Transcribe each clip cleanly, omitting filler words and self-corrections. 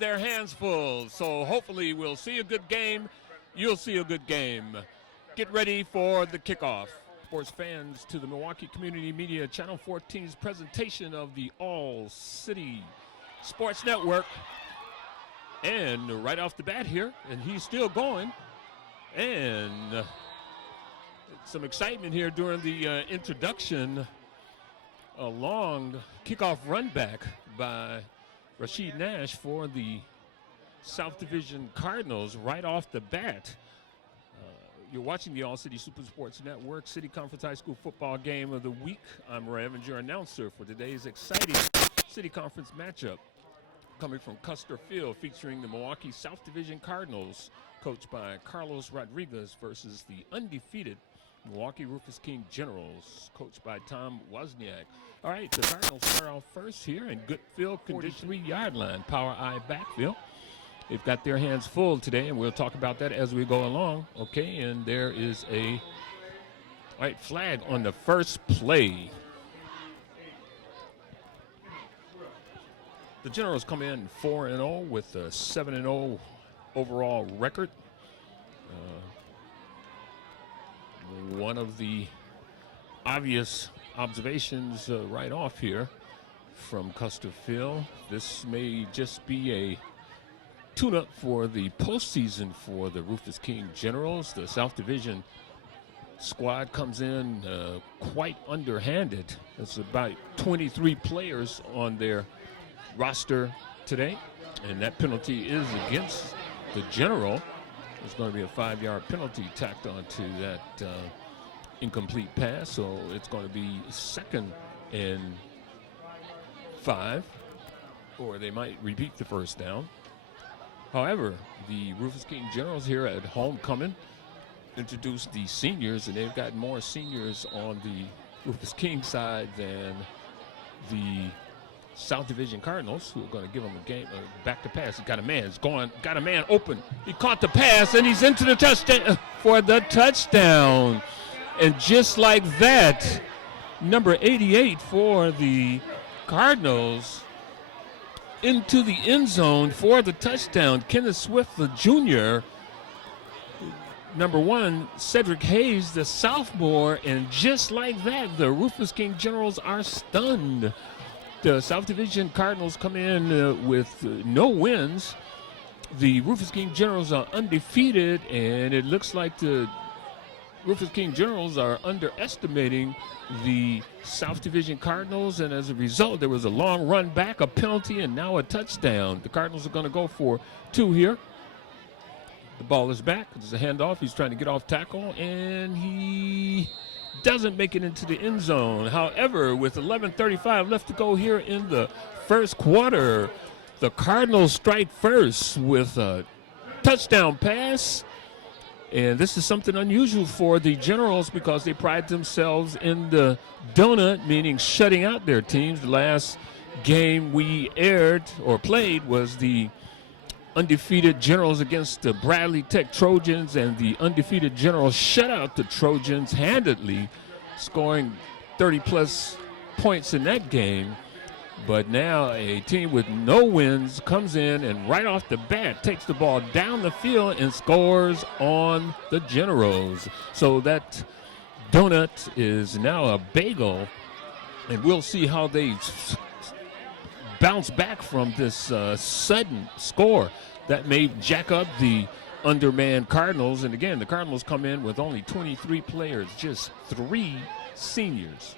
their hands full. So hopefully we'll see a good game. You'll see a good game. Get ready for the kickoff. Sports fans, to the Milwaukee Community Media Channel 14's presentation of the All-City Sports Network. And right off the bat here, and he's still going. And some excitement here during the introduction. A long kickoff run back by Rashid Nash for the South Division Cardinals right off the bat. You're watching the All-City Super Sports Network City Conference High School football game of the week. I'm Ray Evans, your announcer for today's exciting City Conference matchup coming from Custer Field, featuring the Milwaukee South Division Cardinals, coached by Carlos Rodriguez, versus the undefeated Milwaukee Rufus King Generals, coached by Tom Wozniak. All right, the Cardinals start off first here in good field condition, 3-yard line, power I backfield. They've got their hands full today, and we'll talk about that as we go along. Okay, and there is a white flag on the first play. The Generals come in 4-0 with a 7-0 overall record. One of the obvious observations right off here from Custer Field, this may just be a tune-up for the postseason for the Rufus King Generals. The South Division squad comes in quite underhanded. It's about 23 players on their roster today, and that penalty is against the General. There's going to be a 5-yard penalty tacked onto that incomplete pass, so it's going to be 2nd and 5, or they might repeat the first down. However, the Rufus King Generals here at homecoming introduced the seniors, and they've got more seniors on the Rufus King side than the South Division Cardinals, who are going to give them a game back to pass. He got a man. He's going, got a man open. He caught the pass, and he's into the touchdown for the touchdown. And just like that, number 88 for the Cardinals into the end zone for the touchdown. Kenneth Swift, the junior. Number 1, Cedric Hayes, the sophomore. And just like that, the Rufus King Generals are stunned. The South Division Cardinals come in with no wins. The Rufus King Generals are undefeated, and it looks like the Rufus King Generals are underestimating the South Division Cardinals, and as a result, there was a long run back, a penalty, and now a touchdown. The Cardinals are going to go for 2 here. The ball is back. There's a handoff. He's trying to get off tackle, and he doesn't make it into the end zone. However, with 11:35 left to go here in the first quarter, the Cardinals strike first with a touchdown pass. And this is something unusual for the Generals because they pride themselves in the donut, meaning shutting out their teams. The last game we aired or played was the undefeated Generals against the Bradley Tech Trojans, and the undefeated Generals shut out the Trojans handedly, scoring 30-plus points in that game. But now a team with no wins comes in and right off the bat takes the ball down the field and scores on the Generals. So that donut is now a bagel, and we'll see how they bounce back from this sudden score that may jack up the undermanned Cardinals. And again, the Cardinals come in with only 23 players, just 3 seniors.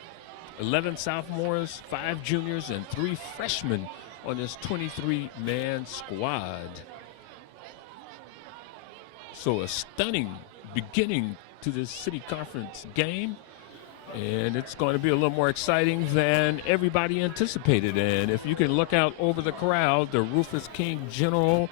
11 sophomores, 5 juniors, and 3 freshmen on this 23-man squad. So a stunning beginning to this city conference game, and it's going to be a little more exciting than everybody anticipated. And if you can look out over the crowd, the Rufus King General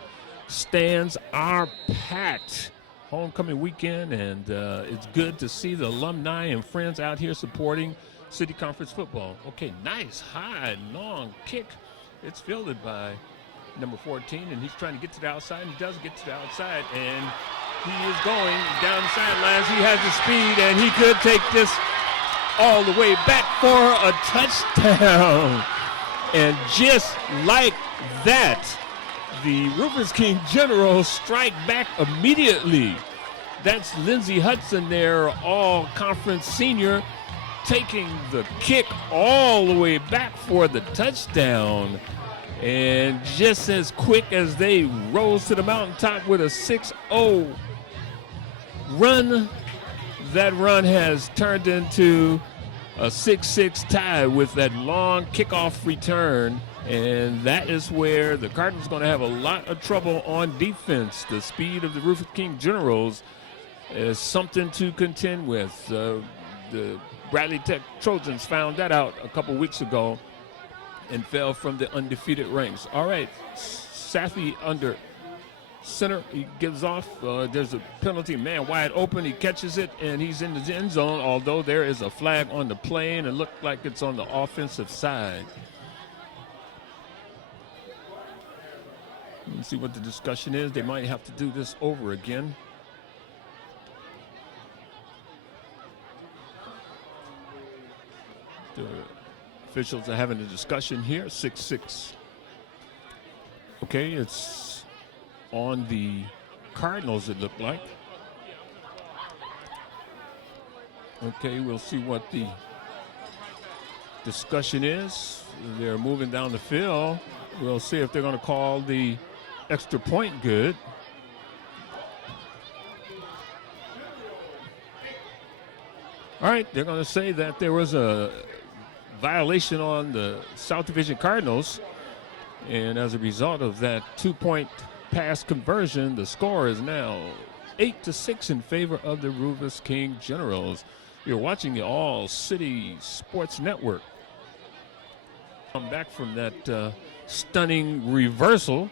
stands are packed. Homecoming weekend, and it's good to see the alumni and friends out here supporting City Conference football. Okay, nice high, long kick. It's fielded by number 14, and he's trying to get to the outside, and he does get to the outside, and he is going down the sidelines. He has the speed, and he could take this all the way back for a touchdown. And just like that, the Rufus King Generals strike back immediately. That's Lindsey Hudson, their all-conference senior, taking the kick all the way back for the touchdown. And just as quick as they rose to the mountaintop with a 6-0 run, that run has turned into a 6-6 tie with that long kickoff return. And that is where the Cardinals are going to have a lot of trouble on defense. The speed of the Rufus King Generals is something to contend with. The Bradley Tech Trojans found that out a couple weeks ago and fell from the undefeated ranks. All right, Safi under center. He gives off. There's a penalty, man wide open. He catches it, and he's in the end zone, although there is a flag on the play, and it looked like it's on the offensive side. Let's see what the discussion is. They might have to do this over again. The officials are having a discussion here. 6-6. Okay, it's on the Cardinals, it looked like. Okay, we'll see what the discussion is. They're moving down the field. We'll see if they're going to call the extra point good. All right, they're going to say that there was a violation on the South Division Cardinals, and as a result of that 2-point pass conversion, the score is now 8-6 in favor of the Rufus King Generals. You're watching the All City Sports Network. Come back from that stunning reversal,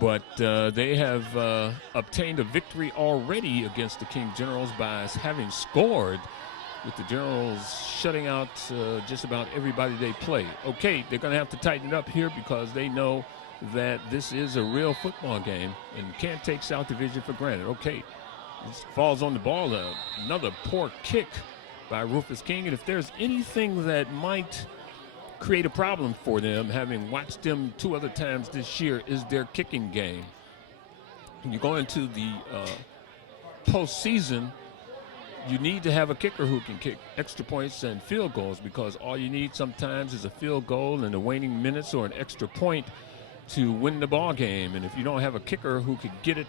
but they have obtained a victory already against the King Generals by having scored, with the Generals shutting out just about everybody they play. Okay, they're going to have to tighten it up here because they know that this is a real football game and can't take South Division for granted. Okay, this falls on the ball. Another poor kick by Rufus King, and if there's anything that might create a problem for them, having watched them 2 other times this year, is their kicking game. When you go into the postseason, you need to have a kicker who can kick extra points and field goals, because all you need sometimes is a field goal in the waning minutes or an extra point to win the ball game. And if you don't have a kicker who can get it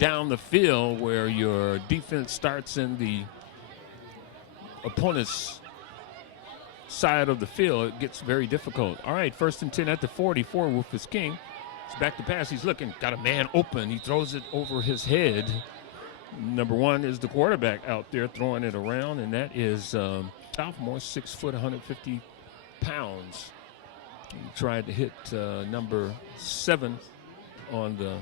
down the field where your defense starts in the opponent's side of the field, it gets very difficult. All right, 1st and 10 at the 40 for Rufus King. It's back to pass. He's looking, got a man open. He throws it over his head. Number 1 is the quarterback out there throwing it around, and that is sophomore, 6 foot, 150 pounds. He tried to hit number 7 on the.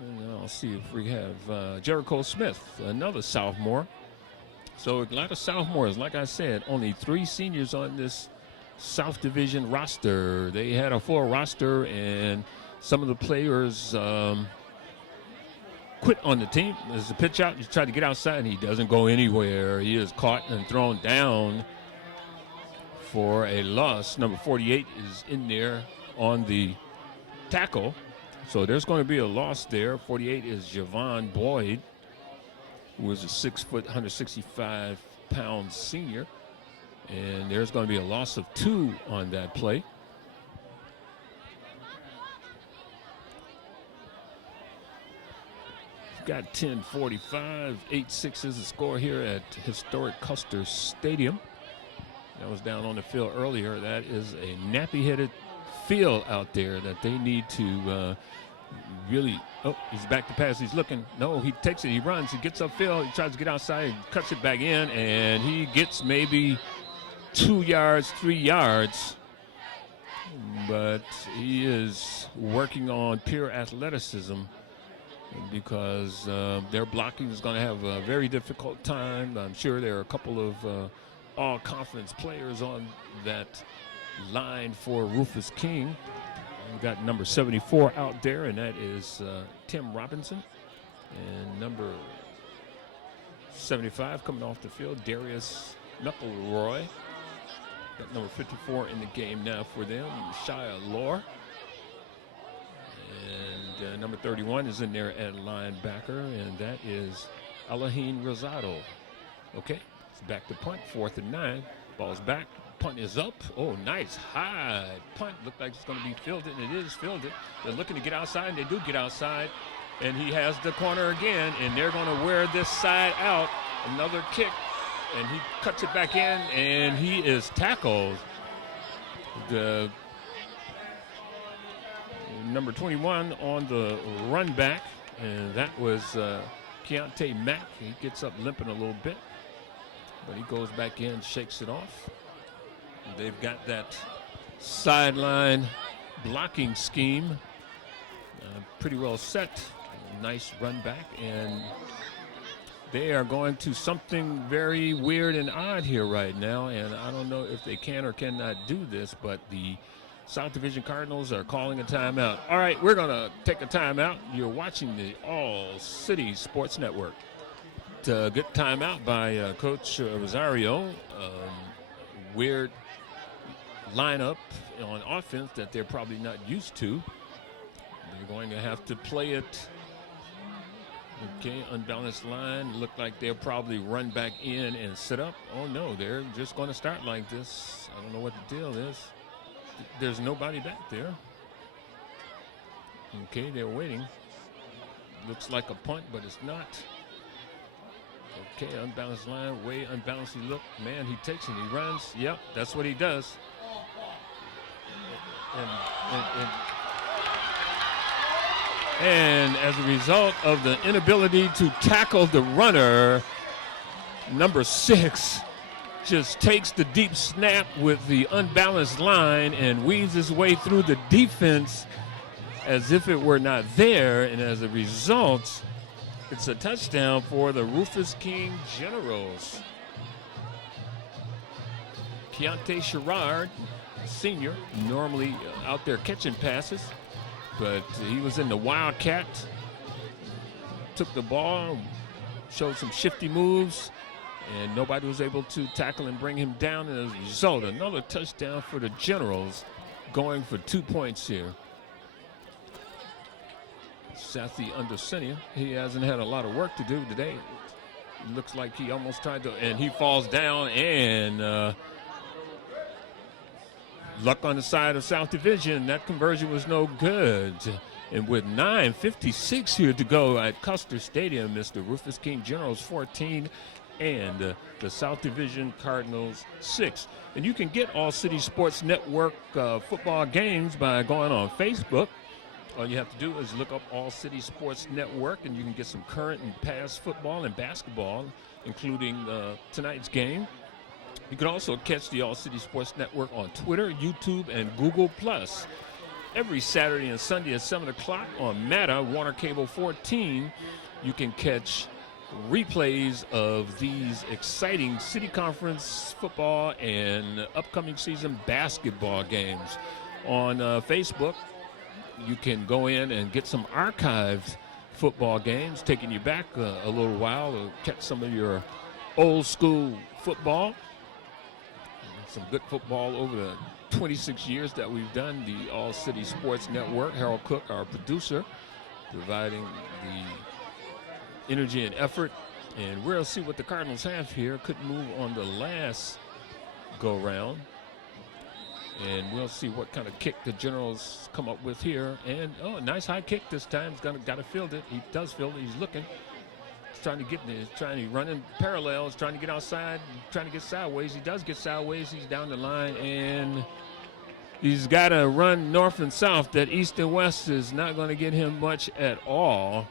And I'll see if we have Jericho Smith, another sophomore. So a lot of sophomores. Like I said, only 3 seniors on this South Division roster. They had a full roster, and some of the players quit on the team. There's a pitch out. He tried to get outside, and he doesn't go anywhere. He is caught and thrown down for a loss. Number 48 is in there on the tackle. So there's going to be a loss there. 48 is Javon Boyd, who is a 6 foot, 165 pound senior. And there's going to be a loss of 2 on that play. Got 10:45, 8-6 is the score here at historic Custer Stadium. That was down on the field earlier. That is a nappy-headed field out there that they need to really. Oh, he's back to pass. He's looking. No, he takes it. He runs. He gets upfield. He tries to get outside. He cuts it back in, and he gets maybe 2 yards, 3 yards. But he is working on pure athleticism, because their blocking is going to have a very difficult time. I'm sure there are a couple of all-conference players on that line for Rufus King. We've got number 74 out there, and that is Tim Robinson. And number 75 coming off the field, Darius McElroy. Got number 54 in the game now for them, Shia Lore. And number 31 is in there at linebacker, and that is Alahin Rosado. Okay, it's back to punt, 4th and 9. Ball's back, punt is up. Oh, nice high punt. Looked like it's going to be fielded, and it is fielded. They're looking to get outside, and they do get outside. And he has the corner again, and they're going to wear this side out. Another kick, and he cuts it back in, and he is tackled. The number 21 on the run back, and that was Keontae Mack. He gets up limping a little bit, but he goes back in, shakes it off. They've got that sideline blocking scheme pretty well set. Nice run back, and they are going to something very weird and odd here right now, and I don't know if they can or cannot do this, but the South Division Cardinals are calling a timeout. All right, we're going to take a timeout. You're watching the All City Sports Network. Good timeout by Coach Rosario. Weird lineup on offense that they're probably not used to. They're going to have to play it. Okay, unbalanced line. Look like they'll probably run back in and sit up. Oh, no, they're just going to start like this. I don't know what the deal is. There's nobody back there. Okay, they're waiting. Looks like a punt, but it's not. Okay, unbalanced line, way unbalanced. He look, man, he takes and he runs. Yep, that's what he does. And as a result of the inability to tackle the runner, number 6 just takes the deep snap with the unbalanced line and weaves his way through the defense as if it were not there. And as a result, it's a touchdown for the Rufus King Generals. Keontae Sherrard, senior, normally out there catching passes, but he was in the Wildcat, took the ball, showed some shifty moves, and nobody was able to tackle and bring him down. And as a result, another touchdown for the Generals, going for 2 points here. Sathi Undersenia, he hasn't had a lot of work to do today. It looks like he almost tried to, and he falls down, and luck on the side of South Division. That conversion was no good. And with 9:56 here to go at Custer Stadium, Mr. Rufus King Generals 14 and the South Division Cardinals 6. And you can get All City Sports Network football games by going on Facebook. All you have to do is look up All City Sports Network, and you can get some current and past football and basketball, including tonight's game. You can also catch the All City Sports Network on Twitter, YouTube, and Google+. Every Saturday and Sunday at 7 o'clock on MATA, Warner Cable 14, you can catch replays of these exciting City Conference football and upcoming season basketball games. On Facebook, you can go in and get some archived football games, taking you back a little while to catch some of your old school football. Some good football over the 26 years that we've done the All City Sports Network. Harold Cook, our producer, providing the energy and effort. And we'll see what the Cardinals have here. Couldn't move on the last go-round. And we'll see what kind of kick the Generals come up with here. And, oh, a nice high kick this time. He's got to field it. He does field it. He's looking. He's trying to get there. He's trying to run in parallels, trying to get outside, trying to get sideways. He does get sideways. He's down the line, and he's got to run north and south. That east and west is not going to get him much at all.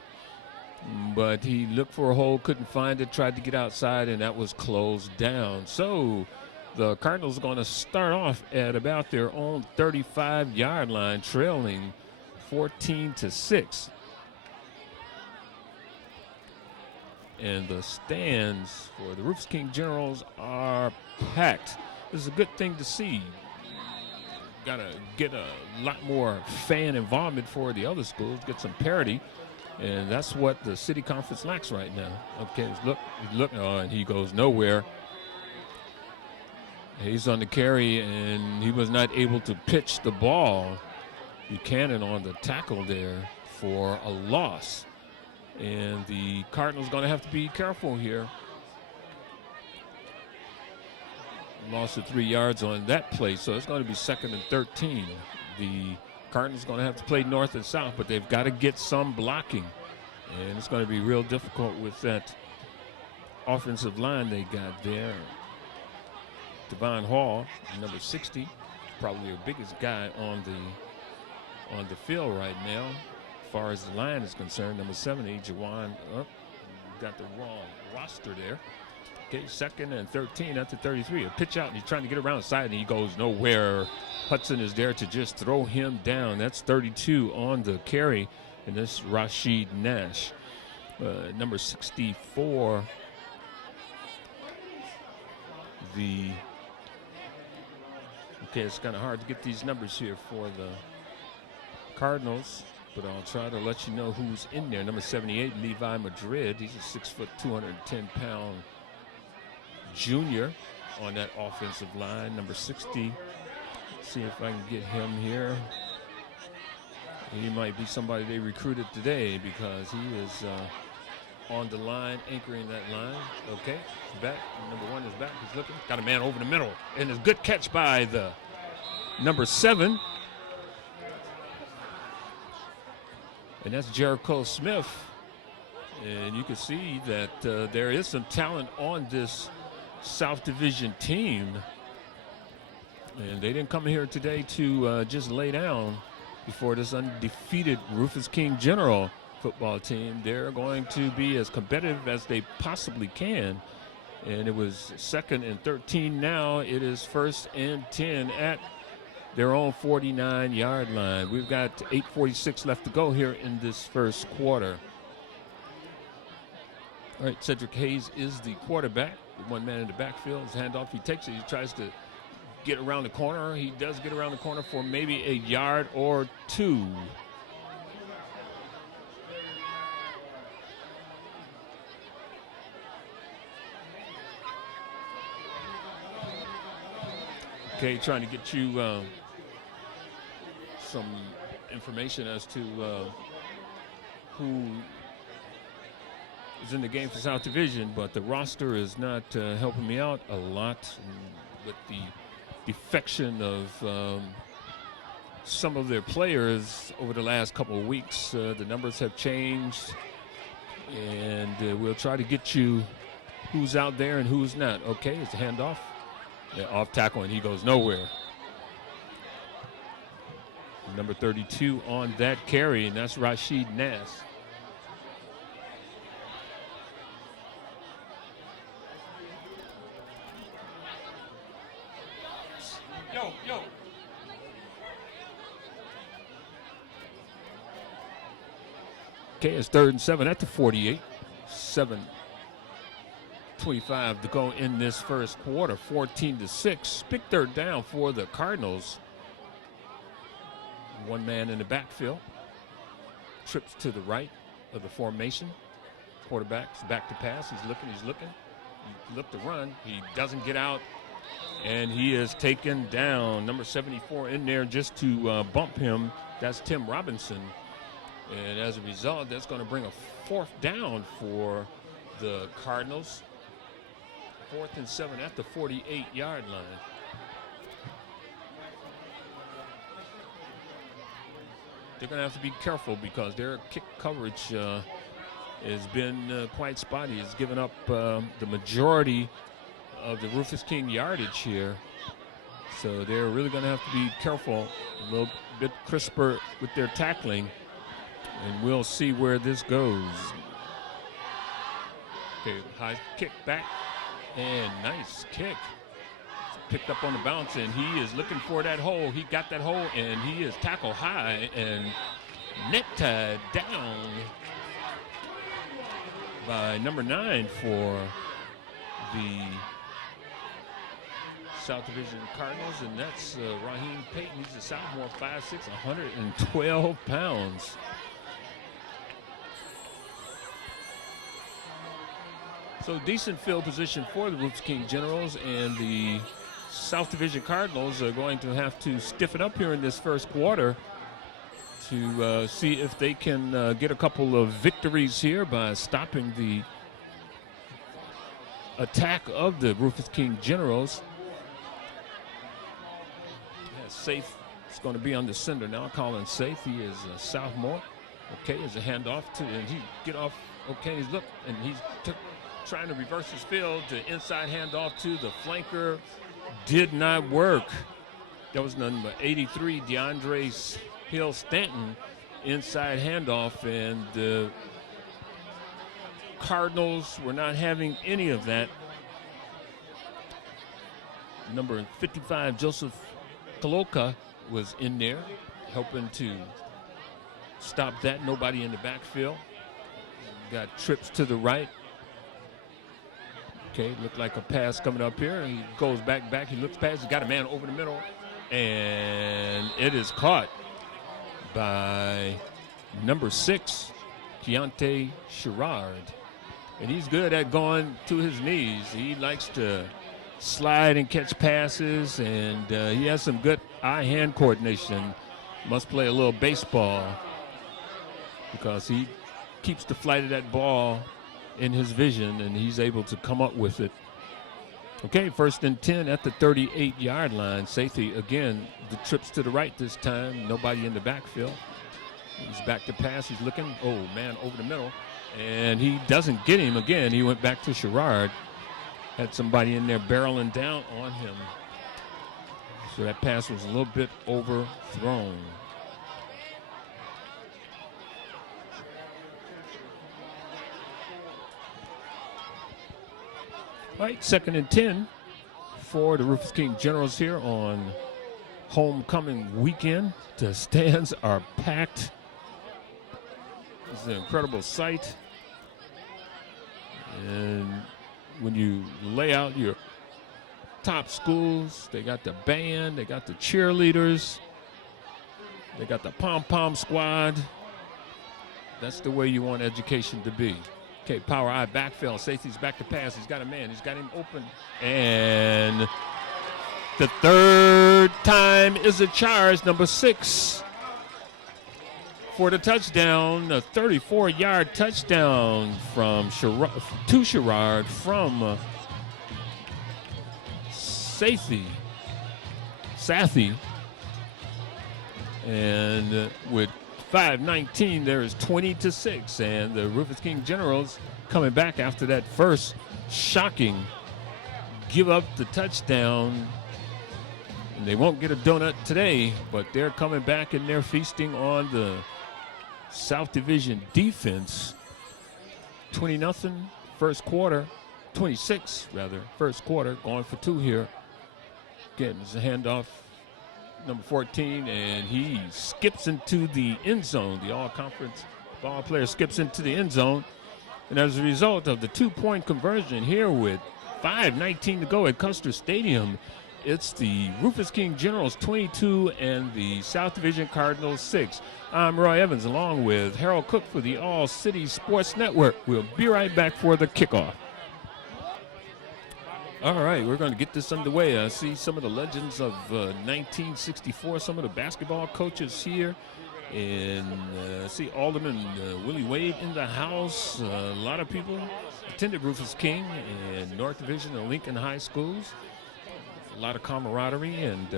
But he looked for a hole, couldn't find it, tried to get outside, and that was closed down. So the Cardinals are going to start off at about their own 35-yard line, trailing 14-6. And the stands for the Rufus King Generals are packed. This is a good thing to see. Got to get a lot more fan involvement for the other schools, get some parity. And that's what the City Conference lacks right now. Okay, look, oh, and he goes nowhere. He's on the carry, and he was not able to pitch the ball. Buchanan on the tackle there for a loss. And the Cardinals going to have to be careful here. Loss of 3 yards on that play, so it's going to be 2nd and 13. The Cardinals going to have to play north and south, but they've got to get some blocking. And it's going to be real difficult with that offensive line they got there. Devon Hall, number 60, probably their biggest guy on the field right now, as far as the line is concerned. Number 70, Jawan, got the wrong roster there. Okay, 2nd and 13 at the 33. A pitch out, and he's trying to get around the side, and he goes nowhere. Hudson is there to just throw him down. That's 32 on the carry, and this Rashid Nash. Number 64, okay, it's kind of hard to get these numbers here for the Cardinals, but I'll try to let you know who's in there. Number 78, Levi Madrid. He's a 6 foot, 210-pound junior on that offensive line. Number 60, see if I can get him here. He might be somebody they recruited today because he is on the line, anchoring that line. Okay, back. Number 1 is back. He's looking. Got a man over the middle. And it's a good catch by the number 7. And that's Jericho Smith. And you can see that there is some talent on this South Division team. And they didn't come here today to just lay down before this undefeated Rufus King General football team. They're going to be as competitive as they possibly can. And it was 2nd and 13 now. It is 1st and 10 at their own 49-yard line. We've got 8:46 left to go here in this first quarter. All right, Cedric Hayes is the quarterback. One man in the backfield. His handoff, he takes it. He tries to get around the corner. He does get around the corner for maybe a yard or 2. Okay, trying to get you some information as to who is in the game for South Division, but the roster is not helping me out a lot with the defection of some of their players over the last couple of weeks. The numbers have changed, and we'll try to get you who's out there and who's not. Okay, it's a handoff. Yeah, off tackle, and he goes nowhere. Number 32 on that carry, and that's Rashid Nash. Yo. Okay, it's 3rd and 7 at the 48. 7:25 to go in this first quarter. 14-6. Big 3rd down for the Cardinals. One man in the backfield. Trips to the right of the formation. Quarterback's back to pass. He's looking. He looked to run. He doesn't get out. And he is taken down. Number 74 in there just to bump him. That's Tim Robinson. And as a result, that's going to bring a 4th down for the Cardinals. 4th and 7 at the 48-yard line. They're going to have to be careful because their kick coverage has been quite spotty. It's given up the majority of the Rufus King yardage here. So they're really going to have to be careful, a little bit crisper with their tackling, and we'll see where this goes. Okay, high kick back, and nice kick. Picked up on the bounce, and he is looking for that hole. He got that hole, and he is tackled high and net tied down by number 9 for the South Division Cardinals, and that's Raheem Payton. He's a sophomore, 5'6", 112 pounds. So decent field position for the Rufus King Generals, and the South Division Cardinals are going to have to stiffen up here in this first quarter to see if they can get a couple of victories here by stopping the attack of the Rufus King Generals. Safe is going to be on the center now. Colin Safe, he is a sophomore. Okay, as a handoff to, and he get off. Okay, he's look, and he's trying to reverse his field to inside handoff to the flanker. Did not work. That was number 83, DeAndre Hill Stanton, inside handoff, and the Cardinals were not having any of that. Number 55, Joseph Kaloka, was in there helping to stop that. Nobody in the backfield. Got trips to the right. Okay, looked like a pass coming up here. He goes back. He looks past. He got a man over the middle, and it is caught by number 6, Keontae Sherrard. And he's good at going to his knees. He likes to slide and catch passes, and he has some good eye-hand coordination. Must play a little baseball because he keeps the flight of that ball in his vision, and he's able to come up with it. Okay, 1st and 10 at the 38-yard line. Safety, again, the trips to the right this time. Nobody in the backfield. He's back to pass. He's looking. Oh, man, over the middle. And he doesn't get him again. He went back to Sherrard. Had somebody in there barreling down on him. So that pass was a little bit overthrown. All right, 2nd and 10 for the Rufus King Generals here on homecoming weekend. The stands are packed. This is an incredible sight. And when you lay out your top schools, they got the band, they got the cheerleaders, they got the pom-pom squad. That's the way you want education to be. Okay, power eye backfield. Safety's back to pass. He's got a man. He's got him open. And the 3rd time is a charge. Number 6 for the touchdown. A 34-yard touchdown from Sherrard from Sathy. And with 5:19, there is 20-6, and the Rufus King Generals coming back after that first shocking give up the touchdown. And they won't get a donut today, but they're coming back and they're feasting on the South Division defense. 20-0 first quarter, 26 rather, first quarter, going for 2 here. Again, it's a handoff. Number 14, and he skips into the end zone. The all-conference ball player skips into the end zone. And as a result of the 2-point conversion here with 5:19 to go at Custer Stadium, it's the Rufus King Generals 22 and the South Division Cardinals 6. I'm Roy Evans along with Harold Cook for the All City Sports Network. We'll be right back for the kickoff. All right, we're going to get this underway. I see some of the legends of 1964, some of the basketball coaches here. And I see Alderman Willie Wade in the house. A lot of people attended Rufus King and North Division and Lincoln High Schools. A lot of camaraderie and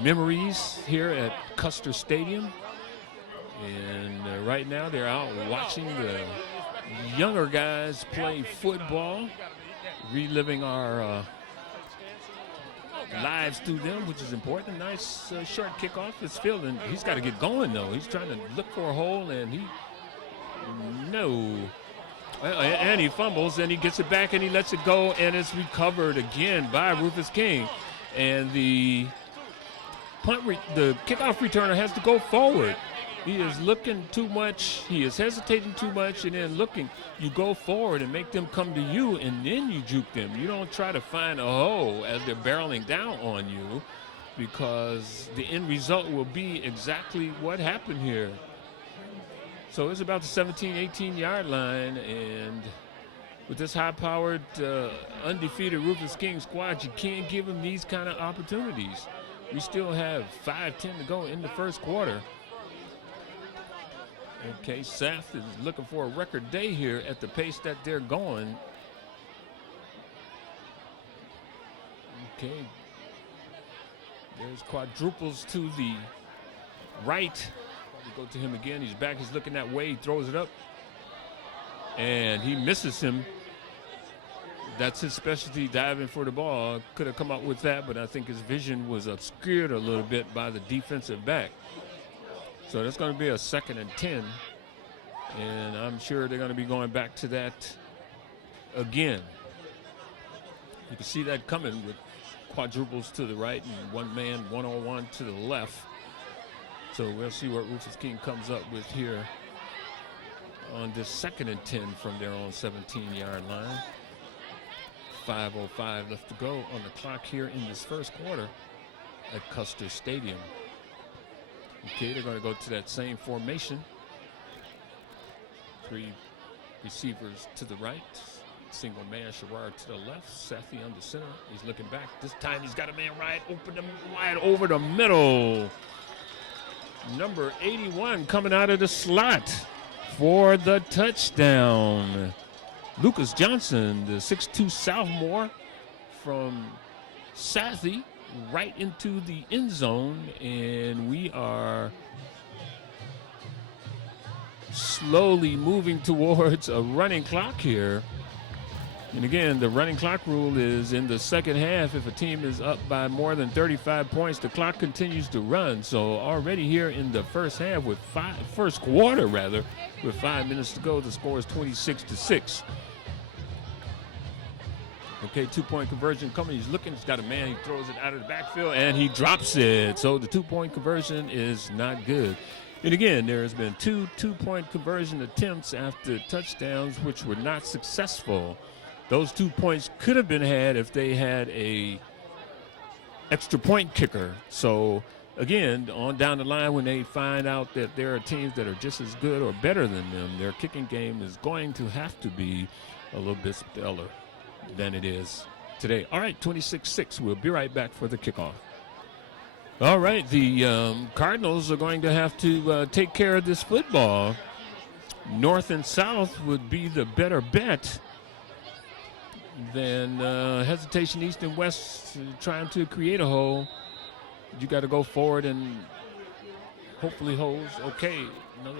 memories here at Custer Stadium. And right now they're out watching the younger guys play football. Reliving our lives through them, which is important. Nice short kickoff. It's fielding. He's got to get going, though. He's trying to look for a hole, and and he fumbles, and he gets it back, and he lets it go, and it's recovered again by Rufus King. And the the kickoff returner has to go forward. He is looking too much. He is hesitating too much, and then looking. You go forward and make them come to you, and then you juke them. You don't try to find a hole as they're barreling down on you, because the end result will be exactly what happened here. So it's about the 17, 18-yard line, and with this high-powered, undefeated Rufus King squad, you can't give them these kind of opportunities. We still have 5:10 to go in the first quarter. Okay, South is looking for a record day here at the pace that they're going. Okay, there's quadruples to the right. We go to him again. He's back. He's looking that way. He throws it up, and he misses him. That's his specialty, diving for the ball. Could have come up with that, but I think his vision was obscured a little bit by the defensive back. So that's going to be a 2nd and 10, and I'm sure they're going to be going back to that again. You can see that coming with quadruples to the right and one man one-on-one to the left. So we'll see what Rufus King comes up with here on this 2nd and 10 from their own 17-yard line. 5:05 left to go on the clock here in this first quarter at Custer Stadium. Okay, they're going to go to that same formation. 3 receivers to the right. Single man, Sherrard to the left. Sethi under center. He's looking back. This time he's got a man wide over the middle. Number 81 coming out of the slot for the touchdown. Lucas Johnson, the 6'2 sophomore from Sethi, right into the end zone, and we are slowly moving towards a running clock here. And again, the running clock rule is in the second half, if a team is up by more than 35 points, the clock continues to run. So already here in the first quarter, with 5 minutes to go, the score is 26-6. Okay, 2-point conversion coming. He's looking. He's got a man. He throws it out of the backfield, and he drops it. So the 2-point conversion is not good. And again, there has been 2 2-point conversion attempts after touchdowns, which were not successful. Those 2 points could have been had if they had a extra point kicker. So again, on down the line, when they find out that there are teams that are just as good or better than them, their kicking game is going to have to be a little bit stellar than it is today. All right, 26-6. We'll be right back for the kickoff. All right, the Cardinals are going to have to take care of this football. North and South would be the better bet than hesitation East and West trying to create a hole. You got to go forward and hopefully holes. Okay, another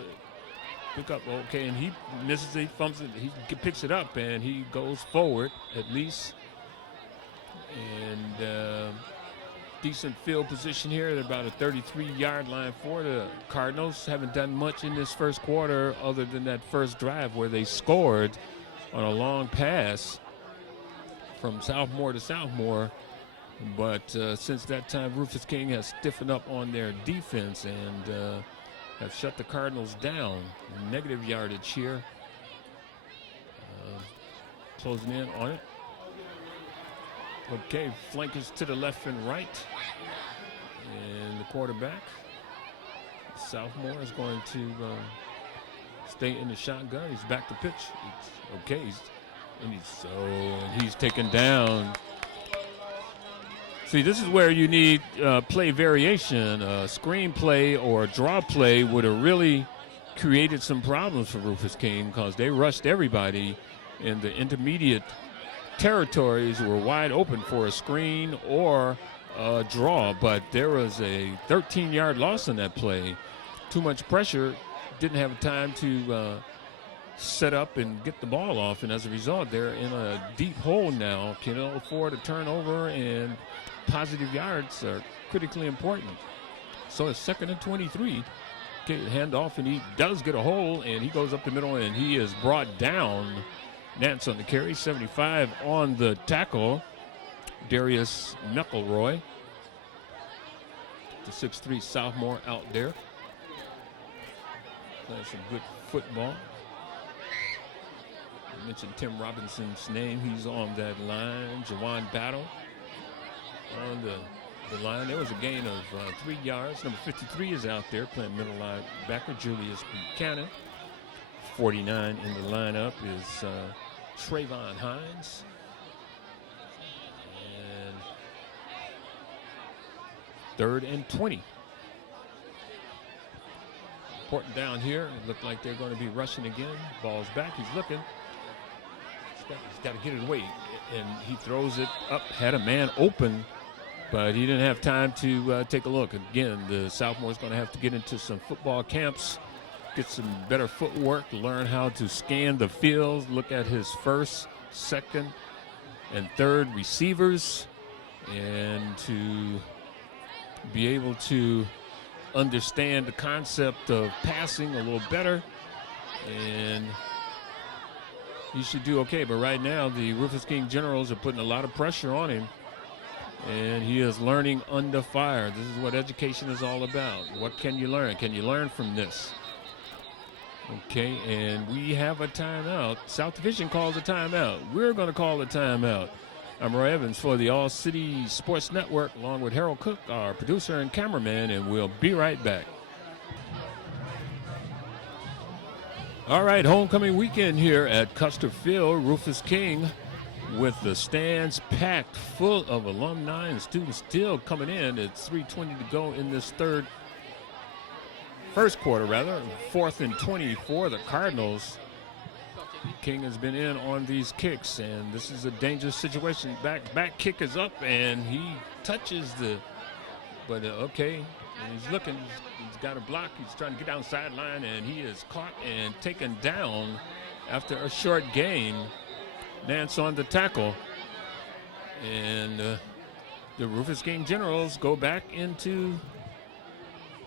pick up. Okay, and he misses it, he fumbles it, he picks it up, and he goes forward at least. And decent field position here at about a 33-yard line for the Cardinals. Haven't done much in this first quarter other than that first drive where they scored on a long pass from sophomore to sophomore. But since that time, Rufus King has stiffened up on their defense and have shut the Cardinals down. Negative yardage here. Closing in on it. Okay, flankers to the left and right. And the quarterback, sophomore, is going to stay in the shotgun. He's back to pitch. He's taken down. See, this is where you need play variation. Screen play or draw play would have really created some problems for Rufus King because they rushed everybody in the intermediate territories were wide open for a screen or a draw, but there was a 13-yard loss in that play. Too much pressure, didn't have time to set up and get the ball off, and as a result, they're in a deep hole now. Can afford a turnover, and positive yards are critically important. So it's 2nd and 23. Okay, handoff, and he does get a hole, and he goes up the middle, and he is brought down. Nance on the carry, 75 on the tackle. Darius McElroy, the 6'3 sophomore out there. Playing some good football. I mentioned Tim Robinson's name. He's on that line. Jawan Battle on the line. There was a gain of 3 yards. Number 53 is out there playing middle linebacker. Julius Buchanan. 49 in the lineup is Trayvon Hines. And 3rd and 20. Important down here. It looked like they're going to be rushing again. Ball's back. He's looking. He's got to get it away. And he throws it up. Had a man open, but he didn't have time to take a look. Again, the sophomore's going to have to get into some football camps, get some better footwork, learn how to scan the field, look at his 1st, 2nd, and 3rd receivers, and to be able to understand the concept of passing a little better, and he should do okay. But right now, the Rufus King Generals are putting a lot of pressure on him, and he is learning under fire. This is what education is all about. What can you learn? Can you learn from this? Okay, and we have a timeout. South Division calls a timeout. We're going to call a timeout. I'm Roy Evans for the All City Sports Network, along with Harold Cook, our producer and cameraman, and we'll be right back. All right, homecoming weekend here at Custer Field. Rufus King with the stands packed full of alumni and students still coming in. It's 3:20 to go in this first quarter, 4th and 20 for the Cardinals. King has been in on these kicks, and this is a dangerous situation. Back kick is up, and he touches but okay, and he's looking. He's got a block. He's trying to get down the sideline, and he is caught and taken down after a short gain. Nance on the tackle, and the Rufus King Generals go back into.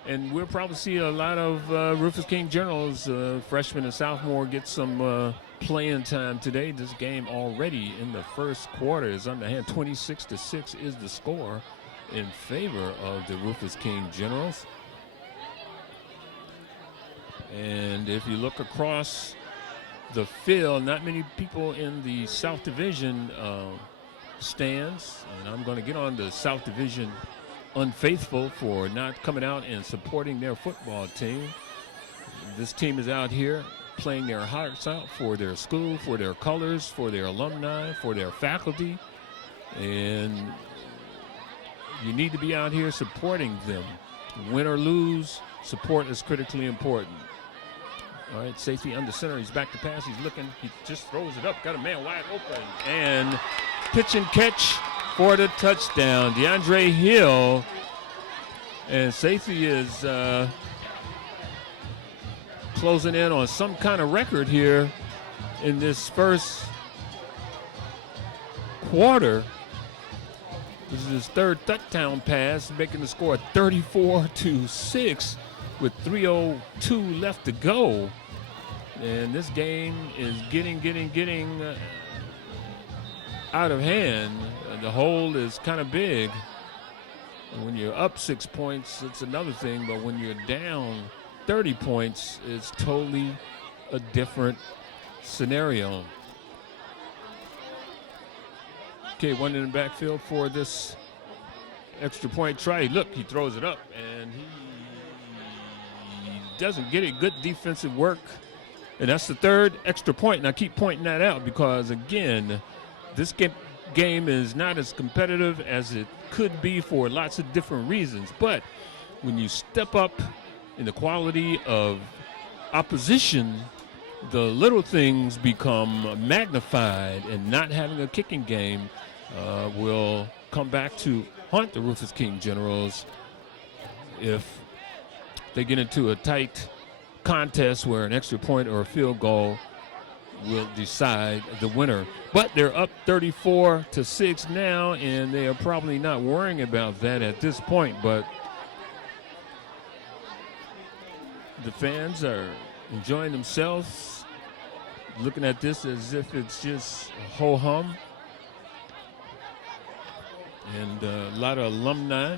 And we'll probably see a lot of Rufus King Generals, freshman and sophomore, get some playing time today. This game already in the first quarter is underhand. 26-6 is the score in favor of the Rufus King Generals. And if you look across the field, not many people in the South Division stands. And I'm going to get on the South Division unfaithful for not coming out and supporting their football team. This team is out here playing their hearts out for their school, for their colors, for their alumni, for their faculty, and you need to be out here supporting them. Win or lose, support is critically important. All right, safety under center. He's back to pass. He's looking. He just throws it up. Got a man wide open. And pitch and catch for the touchdown. DeAndre Hill. And safety is closing in on some kind of record here in this first quarter. This is his 3rd touchdown pass, making the score 34-6 with 3:02 left to go. And this game is getting out of hand. The hole is kind of big. And when you're up 6 points, it's another thing. But when you're down 30 points, it's totally a different scenario. Okay, one in the backfield for this extra point try. Look, he throws it up, and he doesn't get it. Good defensive work. And that's the 3rd extra point. And I keep pointing that out because, again, this game is not as competitive as it could be for lots of different reasons. But when you step up in the quality of opposition, the little things become magnified, and not having a kicking game will come back to haunt the Rufus King Generals if they get into a tight contest where an extra point or a field goal will decide the winner. But they're up 34-6 now, and they are probably not worrying about that at this point. But the fans are enjoying themselves, looking at this as if it's just ho-hum. And a lot of alumni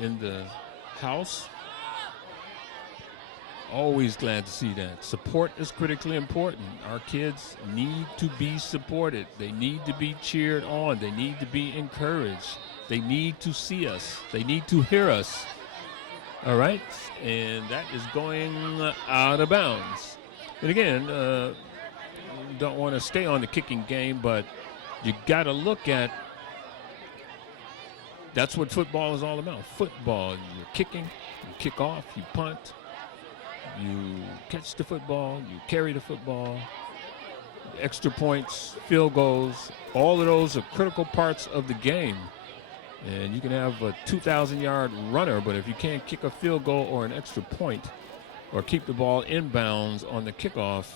in the house. Always glad to see that. Support is critically important. Our kids need to be supported. They need to be cheered on. They need to be encouraged. They need to see us. They need to hear us. All right? And that is going out of bounds. And again, don't want to stay on the kicking game, but you got to look at that's what football is all about. Football, you're kicking, you kick off, you punt, you catch the football, you carry the football, extra points, field goals. All of those are critical parts of the game. And you can have a 2,000-yard runner, but if you can't kick a field goal or an extra point or keep the ball inbounds on the kickoff,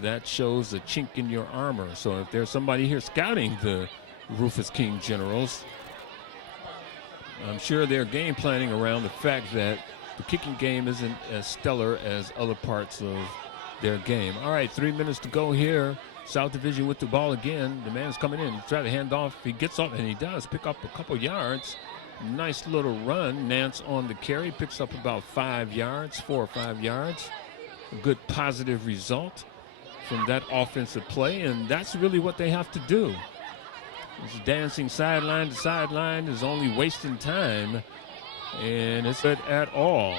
that shows a chink in your armor. So if there's somebody here scouting the Rufus King Generals, I'm sure they're game planning around the fact that the kicking game isn't as stellar as other parts of their game. All right, 3 minutes to go here. South Division with the ball again. The man's coming in. He tries to hand off. He gets up, and he does pick up a couple yards. Nice little run. Nance on the carry. Picks up about 5 yards, 4 or 5 yards. A good positive result from that offensive play, and that's really what they have to do. This dancing sideline to sideline is only wasting time, and it's not at all.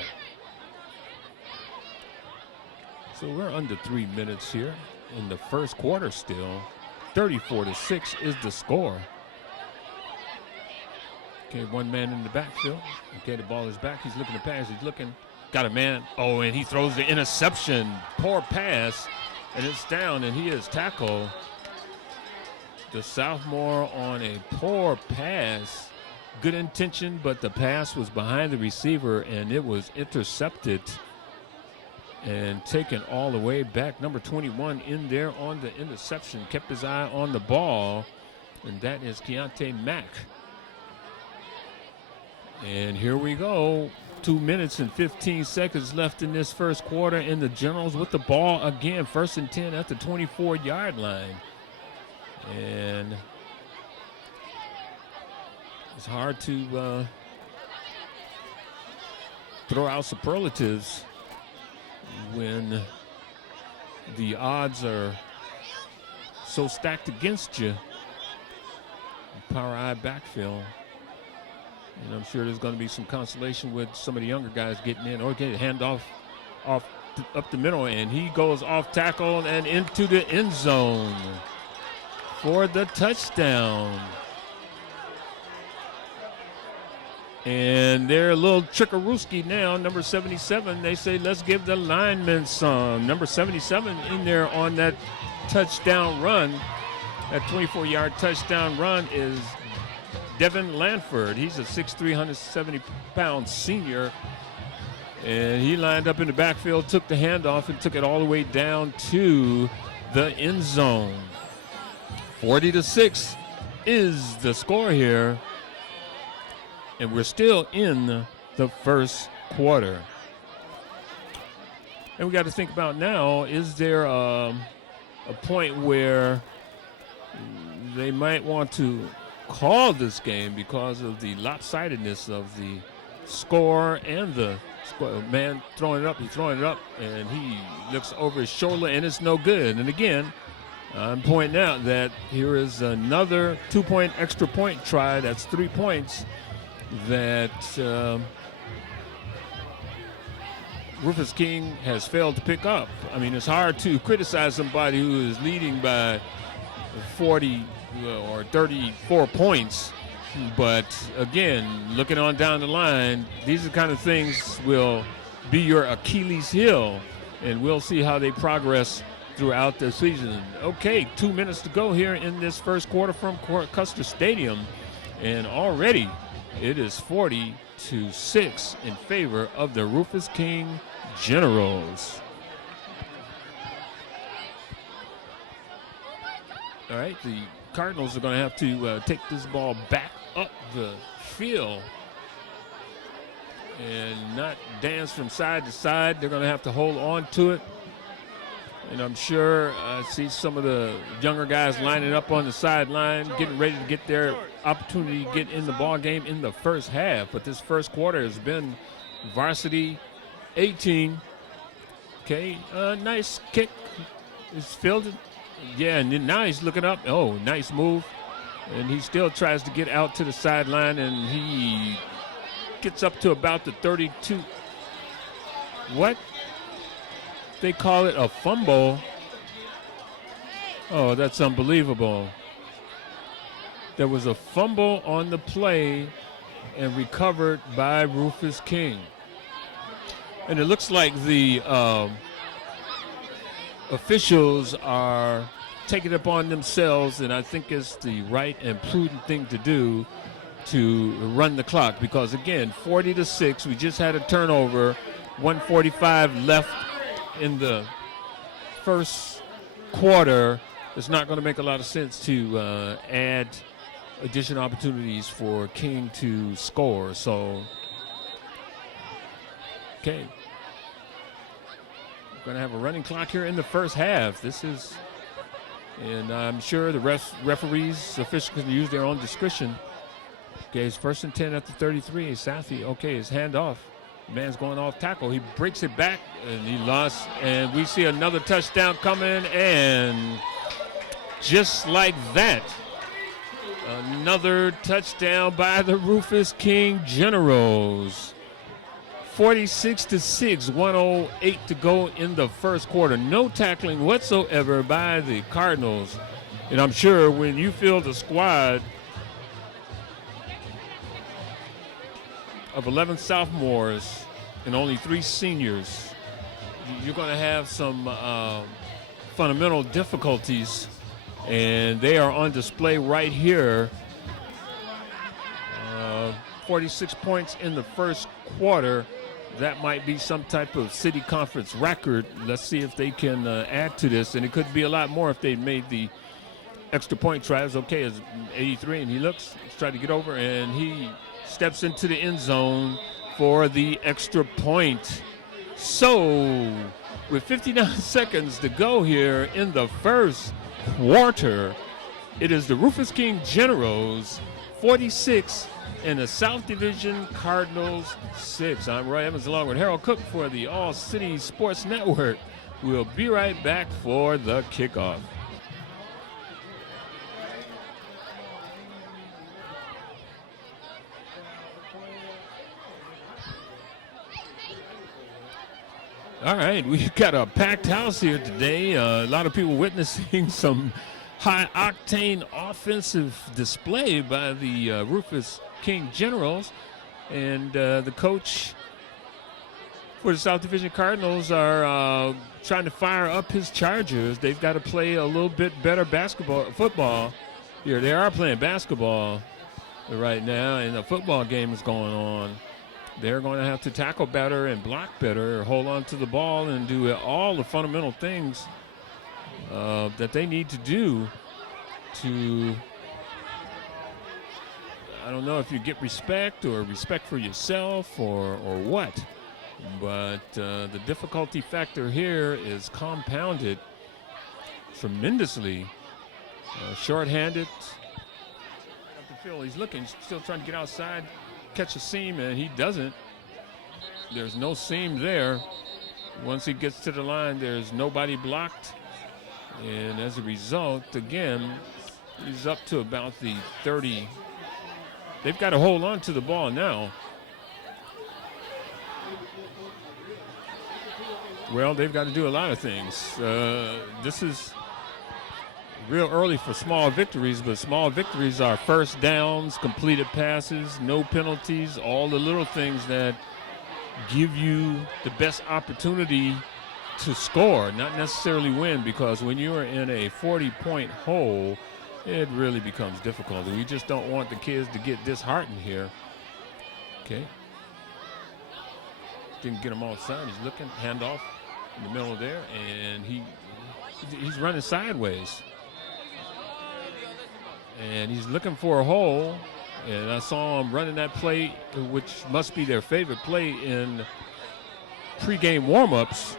So we're under 3 minutes here in the first quarter still. 34-6 is the score. Okay, one man in the backfield. Okay, the ball is back. He's looking to pass. He's looking. Got a man. Oh, and he throws the interception. Poor pass. And it's down, and he is tackled. The sophomore on a poor pass. Good intention, but the pass was behind the receiver, and it was intercepted and taken all the way back. Number 21 in there on the interception. Kept his eye on the ball, and that is Keontae Mack. And here we go. 2 minutes and 15 seconds left in this first quarter, and the Generals with the ball again. 1st and 10 at the 24-yard line. And it's hard to throw out superlatives when the odds are so stacked against you. Power I backfield. And I'm sure there's going to be some consolation with some of the younger guys getting in. Okay, handoff up the middle, and he goes off tackle and into the end zone for the touchdown. And they're a little trickarooski now. Number 77, they say, let's give the linemen some. Number 77 in there on that touchdown run. That 24-yard touchdown run is Devin Lanford. He's a 6'3", 170-pound senior. And he lined up in the backfield, took the handoff, and took it all the way down to the end zone. 40-6 is the score here. And we're still in the first quarter. And we got to think about now, is there a point where they might want to call this game because of the lopsidedness of the score and the score. Man throwing it up, and he looks over his shoulder, and it's no good. And again, I'm pointing out that here is another 2-point extra point try. That's 3 points that Rufus King has failed to pick up. I mean, it's hard to criticize somebody who is leading by 40 or 34 points. But again, looking on down the line, these are the kind of things will be your Achilles heel, and we'll see how they progress throughout the season. Okay, 2 minutes to go here in this first quarter from Custer Stadium, and already it is 40-6 in favor of the Rufus King Generals. All right, the Cardinals are going to have to take this ball back up the field and not dance from side to side. They're going to have to hold on to it. And I'm sure I see some of the younger guys lining up on the sideline, getting ready to get their opportunity to get in the ball game in the first half. But this first quarter has been varsity 18. Okay, nice kick. It's fielded. Yeah, and then now he's looking up. Oh, nice move. And he still tries to get out to the sideline, and he gets up to about the 32. What? They call it a fumble. Oh, that's unbelievable. There was a fumble on the play and recovered by Rufus King. And it looks like the officials are taking it upon themselves, and I think it's the right and prudent thing to do to run the clock because, again, 40-6, we just had a turnover, 1:45 left in the first quarter. It's not going to make a lot of sense to add additional opportunities for King to score. So, okay. We're going to have a running clock here in the first half. And I'm sure the referees, officials can use their own discretion. Okay, it's 1st and 10 at the 33. Safi, okay, his handoff. Man's going off tackle. He breaks it back, and he lost. And we see another touchdown coming, and just like that, another touchdown by the Rufus King Generals. 46-6, 1:08 to go in the first quarter. No tackling whatsoever by the Cardinals. And I'm sure when you field a squad of 11 sophomores and only 3 seniors, you're going to have some fundamental difficulties, and they are on display right here. 46 points in the first quarter. That might be some type of city conference record. Let's see if they can add to this, and it could be a lot more if they made the extra point tries. Okay, it's 83, and he looks, he's trying to get over, and he steps into the end zone for the extra point. So, with 59 seconds to go here in the first quarter, it is the Rufus King Generals 46 and the South Division Cardinals 6. I'm Roy Evans along with Harold Cook for the All City Sports Network. We'll be right back for the kickoff. All right, we've got a packed house here today. A lot of people witnessing some high-octane offensive display by the Rufus King Generals. And the coach for the South Division Cardinals are trying to fire up his Chargers. They've got to play a little bit better football here. They are playing basketball right now, and a football game is going on. They're going to have to tackle better and block better, or hold on to the ball and do all the fundamental things that they need to do to, I don't know if you get respect or respect for yourself or what, but the difficulty factor here is compounded tremendously. Short-handed. He's looking, still trying to get outside, catch a seam, and he doesn't. There's no seam there. Once he gets to the line, there's nobody blocked. And as a result, again, he's up to about the 30. They've got to hold on to the ball now. Well, they've got to do a lot of things. This is real early for small victories, but small victories are first downs, completed passes, no penalties, all the little things that give you the best opportunity to score, not necessarily win, because when you are in a 40-point hole, it really becomes difficult. We just don't want the kids to get disheartened here. Okay. Didn't get him offside. He's looking, handoff in the middle there, and he's running sideways. And he's looking for a hole, and I saw him running that play, which must be their favorite play in pregame warm-ups.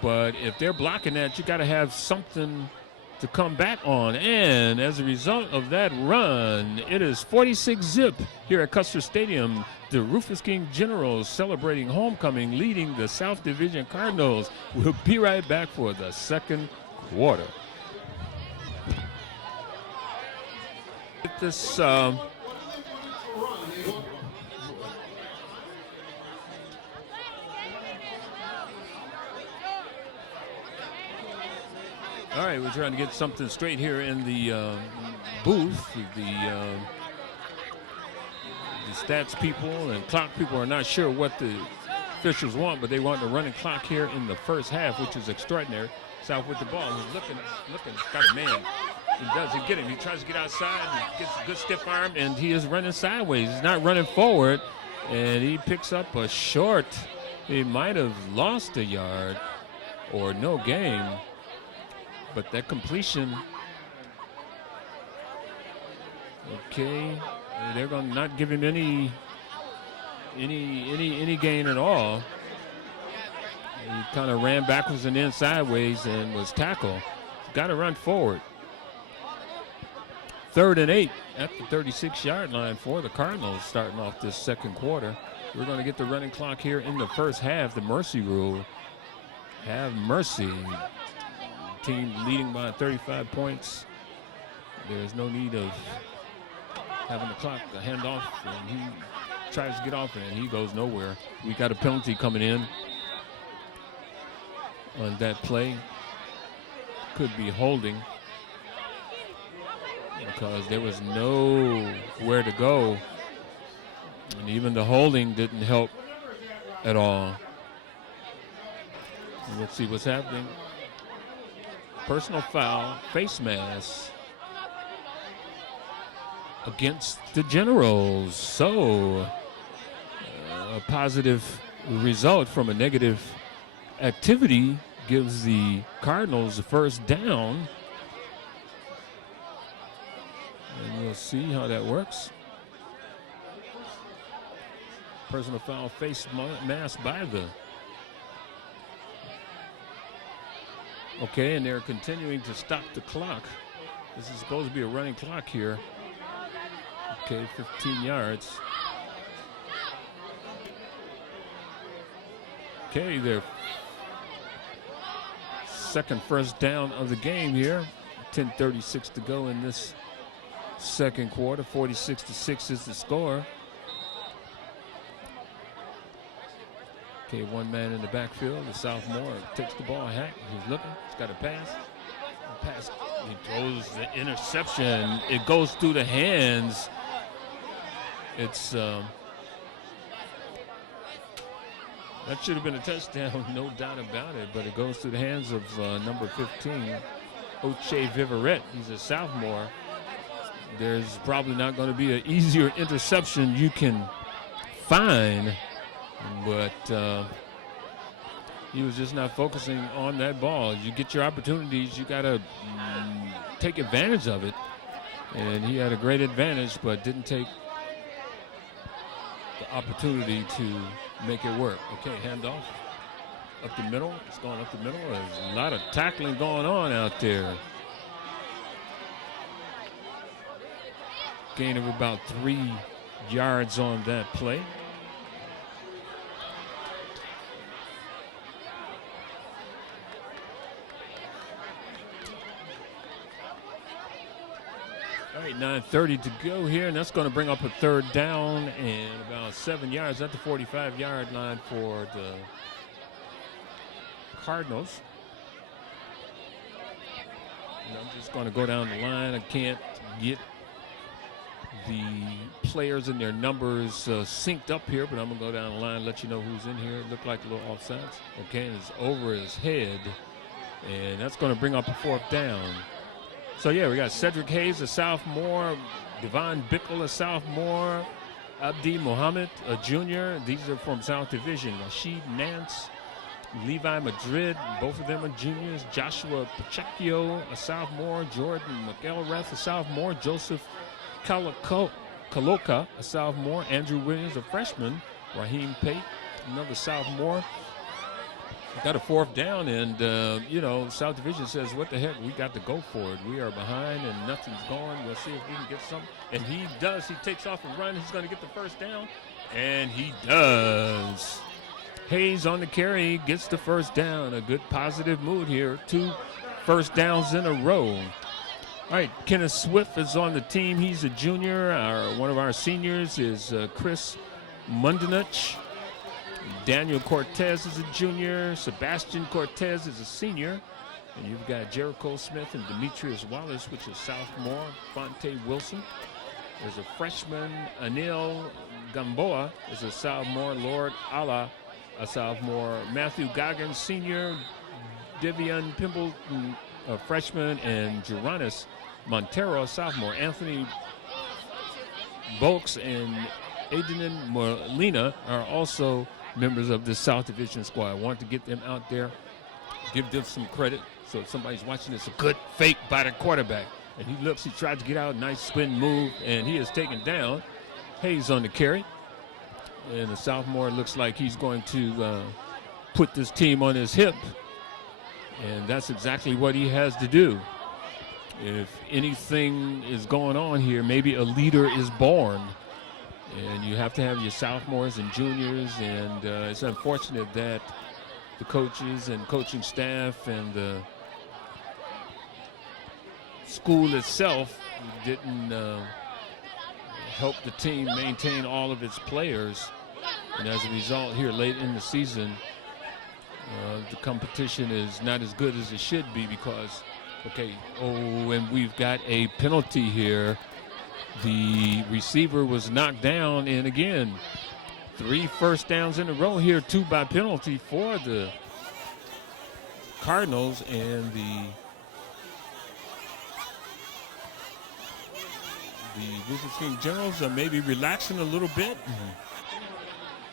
But if they're blocking that, you got to have something to come back on. And as a result of that run, it is 46-zip here at Custer Stadium. The Rufus King Generals celebrating homecoming, leading the South Division Cardinals. We'll be right back for the second quarter. This All right, we're trying to get something straight here in the booth. The stats people and clock people are not sure what the officials want, but they want the running clock here in the first half, which is extraordinary. South with the ball. He's looking, got a man. He does, he get him. He tries to get outside, he gets a good stiff arm, and he is running sideways. He's not running forward, and he picks up a short. He might have lost a yard or no gain, but that completion, okay, they're going to not give him any gain at all. He kind of ran backwards and then sideways and was tackled. Got to run forward. 3rd and 8 at the 36-yard line for the Cardinals starting off this second quarter. We're going to get the running clock here in the first half. The mercy rule. Have mercy. Team leading by 35 points. There's no need of having the clock hand off, and he tries to get off and he goes nowhere. We got a penalty coming in on that play. Could be holding because there was nowhere to go, and even the holding didn't help at all. Let's see what's happening. Personal foul, face mask against the Generals. So a positive result from a negative activity gives the Cardinals the first down. And we'll see how that works. Personal foul, face mask by the. Okay, and they're continuing to stop the clock. This is supposed to be a running clock here. Okay, 15 yards. Okay, their second first down of the game here. 10:36 to go in this second quarter. 46-6 is the score. Okay, one man in the backfield. The sophomore takes the ball. Hack, he's looking. He's got a pass. He throws the interception. It goes through the hands. It's that should have been a touchdown, no doubt about it. But it goes through the hands of number 15, Oche Viverette. He's a sophomore. There's probably not going to be an easier interception you can find. But he was just not focusing on that ball. You get your opportunities, you got to take advantage of it. And he had a great advantage, but didn't take the opportunity to make it work. Okay, handoff up the middle. It's going up the middle. There's a lot of tackling going on out there. Gain of about 3 yards on that play. All right, 9:30 to go here, and that's going to bring up a third down and about 7 yards at the 45-yard line for the Cardinals. And I'm just going to go down the line. I can't get the players and their numbers synced up here, but I'm going to go down the line and let you know who's in here. It looked like a little offsides. Okay, and it's over his head, and that's going to bring up a fourth down. So, yeah, we got Cedric Hayes, a sophomore, Devon Bickle, a sophomore, Abdi Mohammed, a junior. These are from South Division. Rashid Nance, Levi Madrid, both of them are juniors. Joshua Pacheco, a sophomore. Jordan McElrath, a sophomore. Joseph Kaloka, a sophomore. Andrew Williams, a freshman. Raheem Pate, another sophomore. Got a fourth down, and, South Division says, what the heck, we got to go for it. We are behind, and nothing's going. We'll see if we can get something. And he does. He takes off and runs. He's going to get the first down, and he does. Hayes on the carry, gets the first down. A good positive mood here. 2 first downs in a row. All right, Kenneth Swift is on the team. He's a junior. One of our seniors is Chris Mundenich. Daniel Cortez is a junior. Sebastian Cortez is a senior. And you've got Jericho Smith and Demetrius Wallace, which is sophomore. Fonte Wilson. There's a freshman, Anil Gamboa, is a sophomore. Lord Allah, a sophomore. Matthew Goggins, senior. Devian Pimbleton, a freshman. And Geronis Montero, a sophomore. Anthony Bolks and Aiden Molina are also members of the South Division squad. I want to get them out there, give them some credit. So if somebody's watching this, a good fake by the quarterback. And he looks, he tries to get out, nice spin move, and he is taken down. Hayes on the carry. And the sophomore looks like he's going to put this team on his hip. And that's exactly what he has to do. If anything is going on here, maybe a leader is born. And you have to have your sophomores and juniors, and it's unfortunate that the coaches and coaching staff and the school itself didn't help the team maintain all of its players. And as a result, here late in the season, the competition is not as good as it should be because, and we've got a penalty here. The receiver was knocked down, and again, 3 first downs in a row here, 2 by penalty for the Cardinals, and the Rufus King Generals are maybe relaxing a little bit.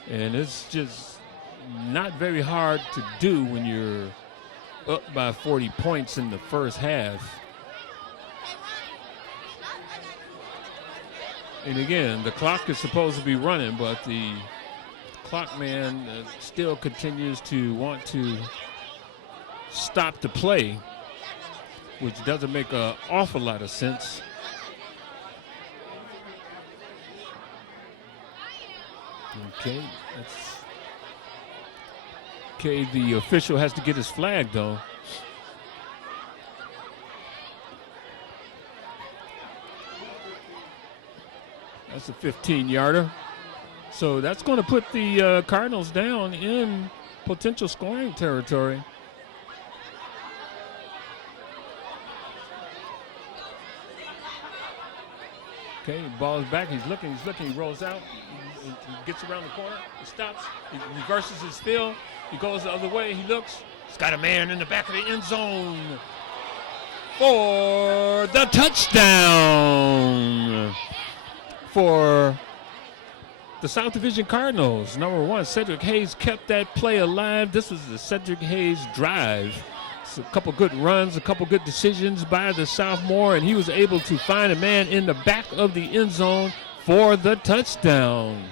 And it's just not very hard to do when you're up by 40 points in the first half. And again, the clock is supposed to be running, but the clock man still continues to want to stop the play, which doesn't make an awful lot of sense. Okay, the official has to get his flag, though. That's a 15-yarder. So that's going to put the Cardinals down in potential scoring territory. Okay, ball is back. He's looking, he rolls out. He gets around the corner, he stops, he reverses his field, he goes the other way, he looks. He's got a man in the back of the end zone for the touchdown for the South Division Cardinals. Number 1, Cedric Hayes kept that play alive. This was the Cedric Hayes drive. It's a couple good runs, a couple good decisions by the sophomore, and he was able to find a man in the back of the end zone for the touchdown.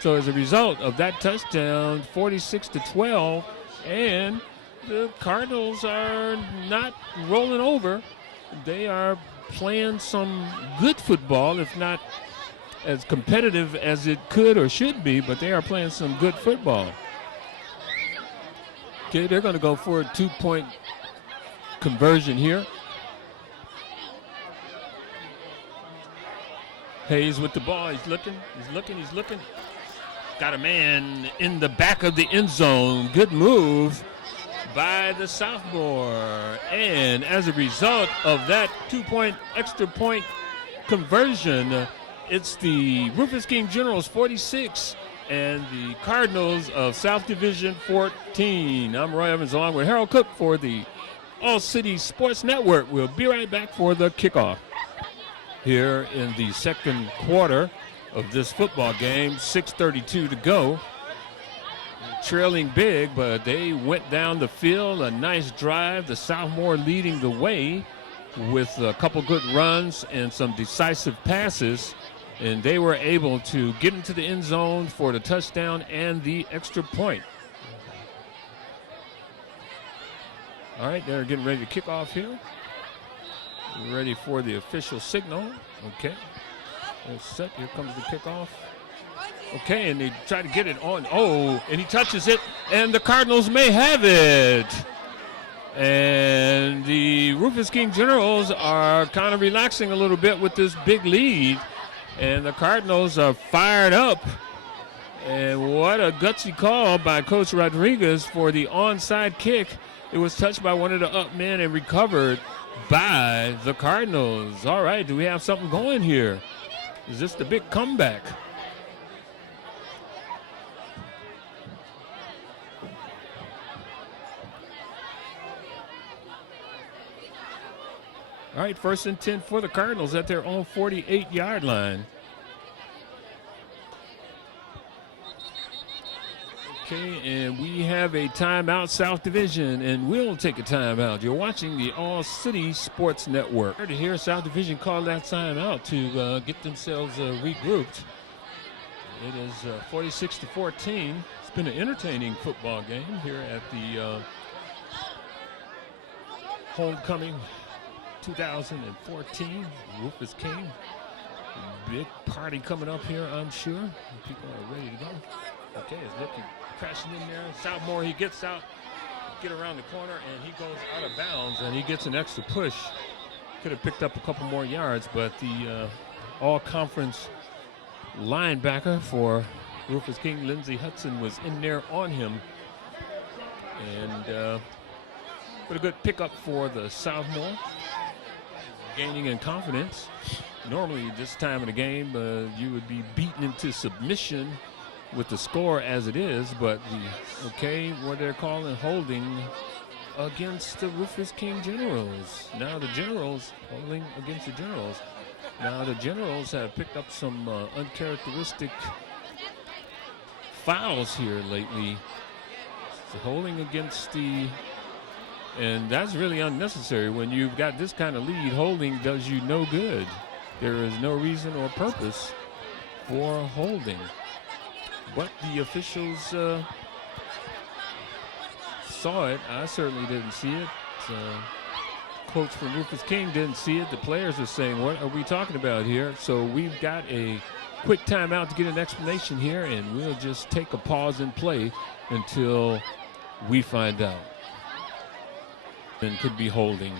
So as a result of that touchdown, 46-12, and the Cardinals are not rolling over. They are playing some good football, if not as competitive as it could or should be, but they are playing some good football. Okay, they're going to go for a 2-point conversion here. Hayes with the ball. He's looking. Got a man in the back of the end zone. Good move by the sophomore. And as a result of that 2-point extra point conversion, it's the Rufus King Generals 46 and the Cardinals of South Division 14. I'm Roy Evans along with Harold Cook for the All City Sports Network. We'll be right back for the kickoff here in the second quarter of this football game. 6:32 to go. Trailing big, but they went down the field. A nice drive. The sophomore leading the way with a couple good runs and some decisive passes. And they were able to get into the end zone for the touchdown and the extra point. All right, they're getting ready to kick off here. We're ready for the official signal. Okay. They're set. Here comes the kickoff. Okay, and they try to get it on. Oh, and he touches it, and the Cardinals may have it. And the Rufus King Generals are kind of relaxing a little bit with this big lead. And the Cardinals are fired up. And what a gutsy call by Coach Rodriguez for the onside kick. It was touched by one of the up men and recovered by the Cardinals. All right, do we have something going here? Is this the big comeback? All right, 1st and 10 for the Cardinals at their own 48-yard line. Okay, and we have a timeout, South Division, and we'll take a timeout. You're watching the All-City Sports Network. To hear South Division call that timeout to get themselves regrouped. It is 46-14. It's been an entertaining football game here at the homecoming 2014 Rufus King. Big party coming up here, I'm sure. People are ready to go. Okay, it's looking crashing in there. Southmore, he gets out, get around the corner, and he goes out of bounds, and he gets an extra push. Could have picked up a couple more yards, but the all-conference linebacker for Rufus King, Lindsey Hudson, was in there on him. And but a good pickup for the Southmore, gaining in confidence. Normally, this time of the game, you would be beaten into submission with the score as it is, but what they're calling holding against the Rufus King Generals. Now the Generals holding against the Generals. Now the Generals have picked up some uncharacteristic fouls here lately. So holding against and that's really unnecessary. When you've got this kind of lead, holding does you no good. There is no reason or purpose for holding. But the officials saw it. I certainly didn't see it. Coach from Rufus King didn't see it. The players are saying, what are we talking about here? So we've got a quick timeout to get an explanation here, and we'll just take a pause and play until we find out. And could be holding.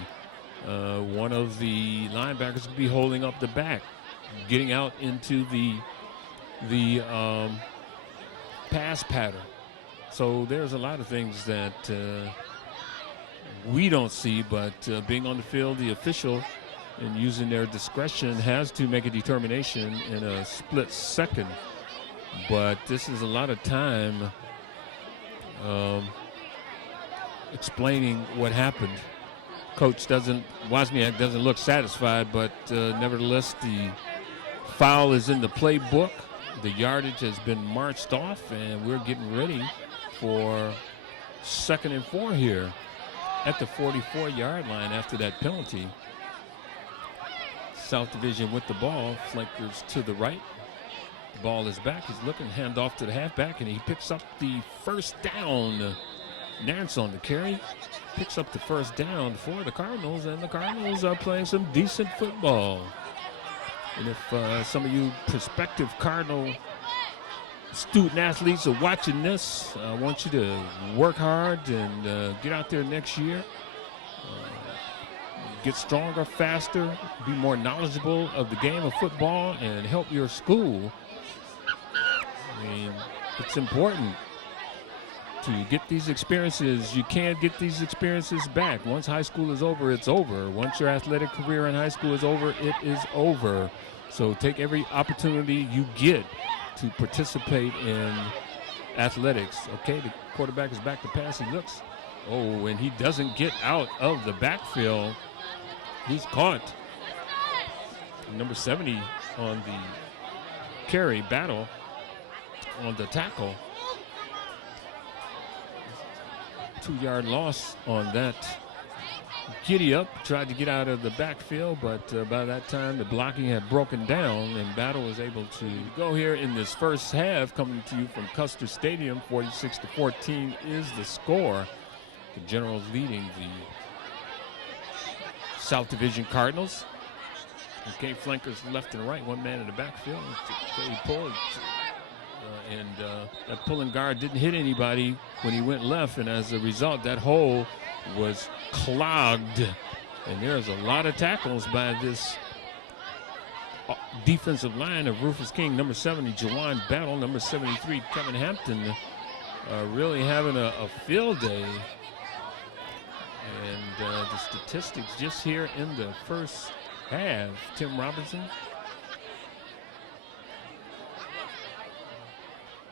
One of the linebackers could be holding up the back, getting out into the pass pattern. So there's a lot of things that we don't see, but being on the field, the official and using their discretion has to make a determination in a split second. But this is a lot of time explaining what happened. Coach Wozniak doesn't look satisfied, but nevertheless the foul is in the playbook. The yardage has been marched off, and we're getting ready for 2nd and 4 here at the 44-yard line after that penalty. South Division with the ball, flankers to the right. The ball is back. He's looking, hand off to the halfback, and he picks up the first down. Nance on the carry, picks up the first down for the Cardinals, and the Cardinals are playing some decent football. And if some of you prospective Cardinal student athletes are watching this, I want you to work hard and get out there next year. Get stronger, faster, be more knowledgeable of the game of football, and help your school. I mean, it's important to get these experiences. You can't get these experiences back. Once high school is over, it's over. Once your athletic career in high school is over, it is over. So take every opportunity you get to participate in athletics. Okay, the quarterback is back to pass. He looks. Oh, and he doesn't get out of the backfield. He's caught. Number 70 on the carry, Battle on the tackle. 2-yard loss on that. Giddy up, tried to get out of the backfield, but by that time the blocking had broken down, and Battle was able to go here in this first half. Coming to you from Custer Stadium, 46-14 is the score. The Generals leading the South Division Cardinals. Okay, flankers left and right, one man in the backfield. Okay, he pulled. And that pulling guard didn't hit anybody when he went left, and as a result, that hole was clogged. And there's a lot of tackles by this defensive line of Rufus King, number 70, Jawan Battle, number 73, Kevin Hampton, really having a field day. And the statistics just here in the first half. Tim Robinson,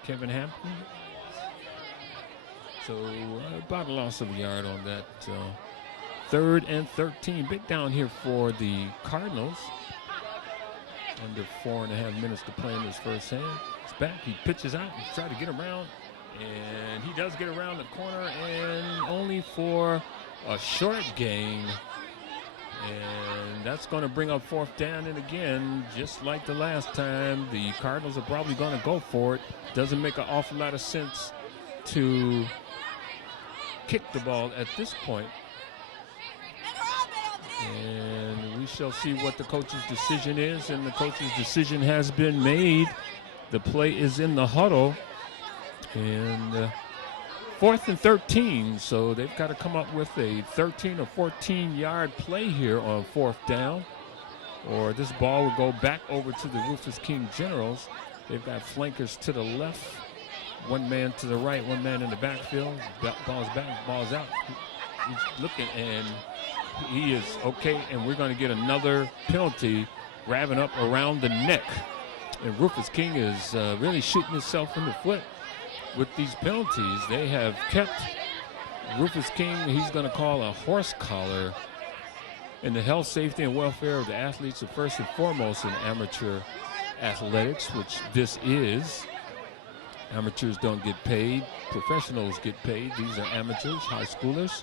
Kevin Hampton. So about a loss of a yard on that. 3rd and 13. Big down here for the Cardinals. Under 4.5 minutes to play in this first half. It's back. He pitches out and tries to get around. And he does get around the corner, and only for a short gain. And that's going to bring up 4th down. And again, just like the last time, the Cardinals are probably going to go for it. Doesn't make an awful lot of sense to kick the ball at this point. And we shall see what the coach's decision is. And the coach's decision has been made. The play is in the huddle. And 4th and 13, so they've got to come up with a 13 or 14-yard play here on 4th down, or this ball will go back over to the Rufus King Generals. They've got flankers to the left, one man to the right, one man in the backfield. Ball's back, ball's out. He's looking, and he is okay, and we're going to get another penalty, grabbing up around the neck. And Rufus King is really shooting himself in the foot with these penalties. They have kept Rufus King, he's going to call a horse collar. And the health, safety, and welfare of the athletes are first and foremost in amateur athletics, which this is. Amateurs don't get paid. Professionals get paid. These are amateurs, high schoolers.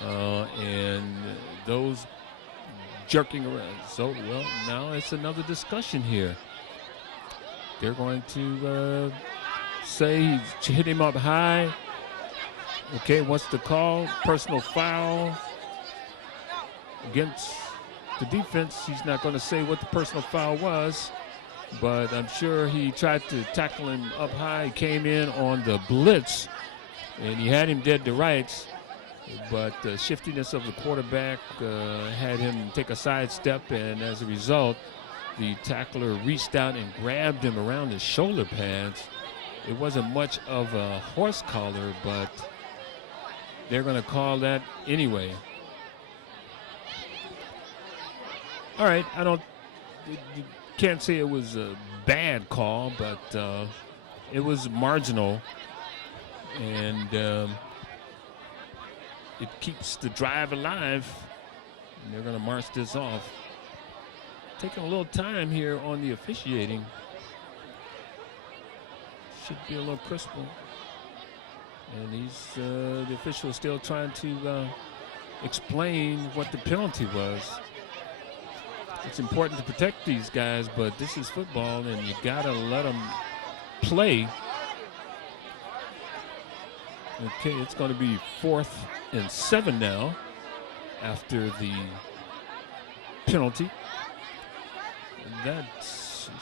And those jerking around. So, well, now it's another discussion here. They're going to say he hit him up high. Okay, what's the call? Personal foul against the defense. He's not going to say what the personal foul was, but I'm sure he tried to tackle him up high. He came in on the blitz, and he had him dead to rights, but the shiftiness of the quarterback had him take a sidestep, and as a result, the tackler reached out and grabbed him around his shoulder pads. It wasn't much of a horse collar, but they're going to call that anyway. All right, you can't say it was a bad call, but it was marginal, and it keeps the drive alive, and they're going to march this off. Taking a little time here on the officiating. Should be a little crisper. And the official is still trying to explain what the penalty was. It's important to protect these guys, but this is football, and you gotta let them play. Okay, it's going to be 4th and 7 now after the penalty. That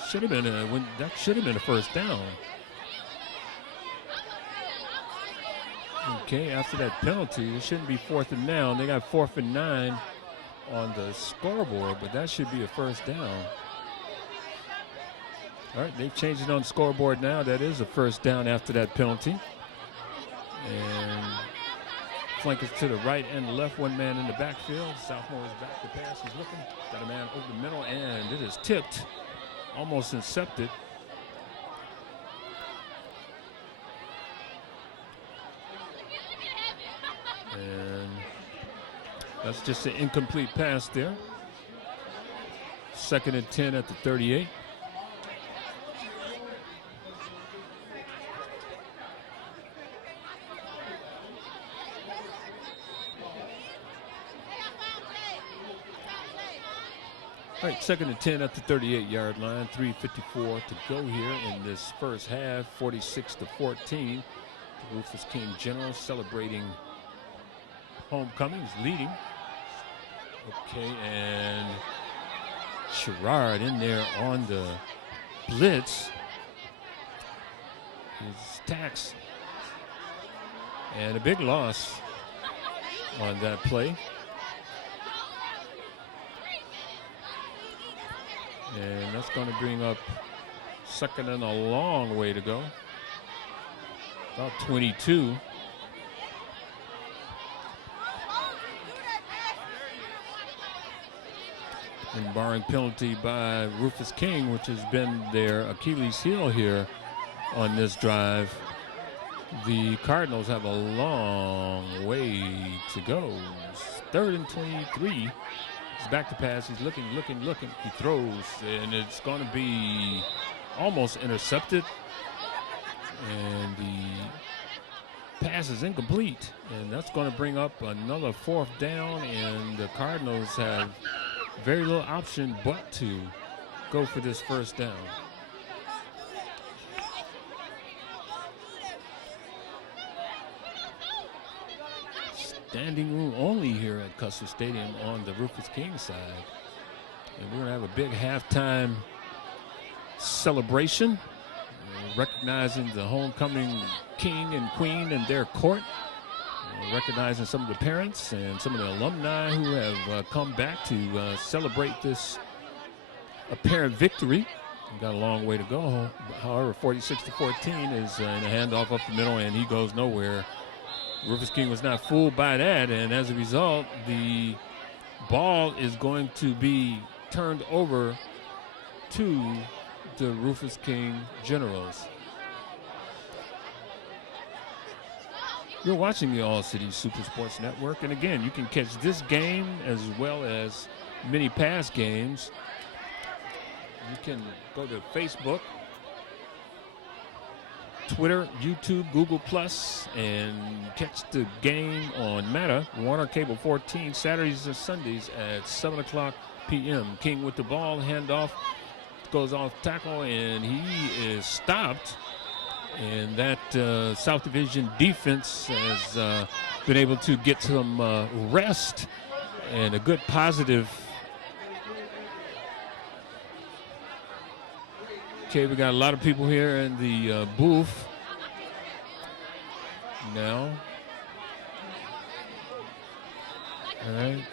should have been a first down. Okay, after that penalty, it shouldn't be 4th and down. They got 4th and 9 on the scoreboard, but that should be a first down. All right, they've changed it on the scoreboard now. That is a first down after that penalty. And flankers to the right and the left, one man in the backfield. Sophomore is back to pass. He's looking. Got a man over the middle, and it is tipped, almost intercepted. And that's just an incomplete pass there. 2nd and 10 at the 38. All right, 2nd and 10 at the 38-yard line. 3:54 to go here in this first half. 46-14. The Rufus King Generals celebrating homecoming, is leading. Okay, and Sherrard in there on the blitz. His tax. And a big loss on that play. And that's going to bring up second and a long way to go. About 22. And barring penalty by Rufus King, which has been their Achilles heel here on this drive, the Cardinals have a long way to go. Third and 23. He's back to pass. He's looking. He throws, and it's going to be almost intercepted. And the pass is incomplete. And that's going to bring up another fourth down, and the Cardinals have very little option but to go for this first down. Standing room only here at Custer Stadium on the Rufus King side. And we're going to have a big halftime celebration, recognizing the homecoming king and queen and their court, recognizing some of the parents and some of the alumni who have come back to celebrate this apparent victory. We've got a long way to go. However, 46-14 is in a handoff up the middle, and he goes nowhere. Rufus King was not fooled by that, and as a result, the ball is going to be turned over to the Rufus King Generals. You're watching the All City Super Sports Network, and again, you can catch this game as well as many past games. You can go to Facebook, Twitter, YouTube, Google Plus, and catch the game on Meta, Warner Cable 14, Saturdays and Sundays at 7 o'clock p.m. King with the ball, handoff, goes off tackle, and he is stopped. And that South Division defense has been able to get some rest and a good positive. Okay, we got a lot of people here in the booth now. All right.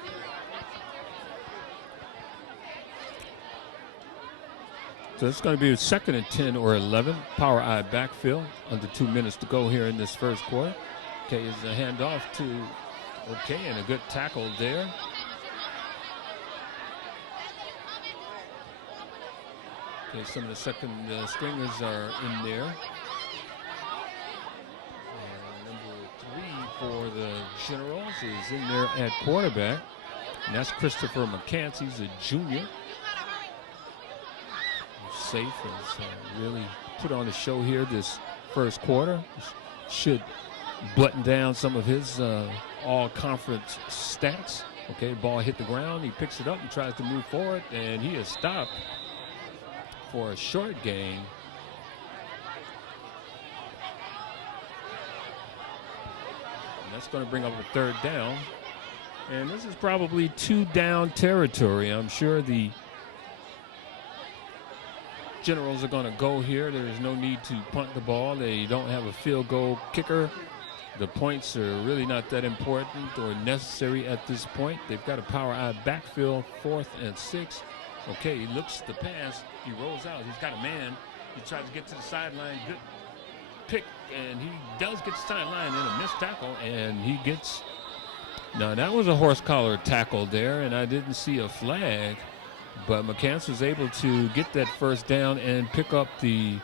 So it's going to be a second and 10 or 11. Power I backfield. Under 2 minutes to go here in this first quarter. Okay, is a handoff to, okay, and a good tackle there. Okay, some of the second stringers are in there. Number 3 for the Generals is in there at quarterback. And that's Christopher McCants. He's a junior. Safe has really put on a show here this first quarter. Should button down some of his all-conference stats. Okay, ball hit the ground. He picks it up and tries to move forward, and he is stopped for a short gain. And that's going to bring up a third down. And this is probably 2-down territory. I'm sure the Generals are going to go here. There is no need to punt the ball. They don't have a field goal kicker. The points are really not that important or necessary at this point. They've got a power I backfield, 4th and 6. Okay, he looks the pass. He rolls out. He's got a man. He tries to get to the sideline. Good pick, and he does get to the sideline in a missed tackle, and he gets. Now, that was a horse collar tackle there, and I didn't see a flag. But McCants was able to get that first down and pick up okay,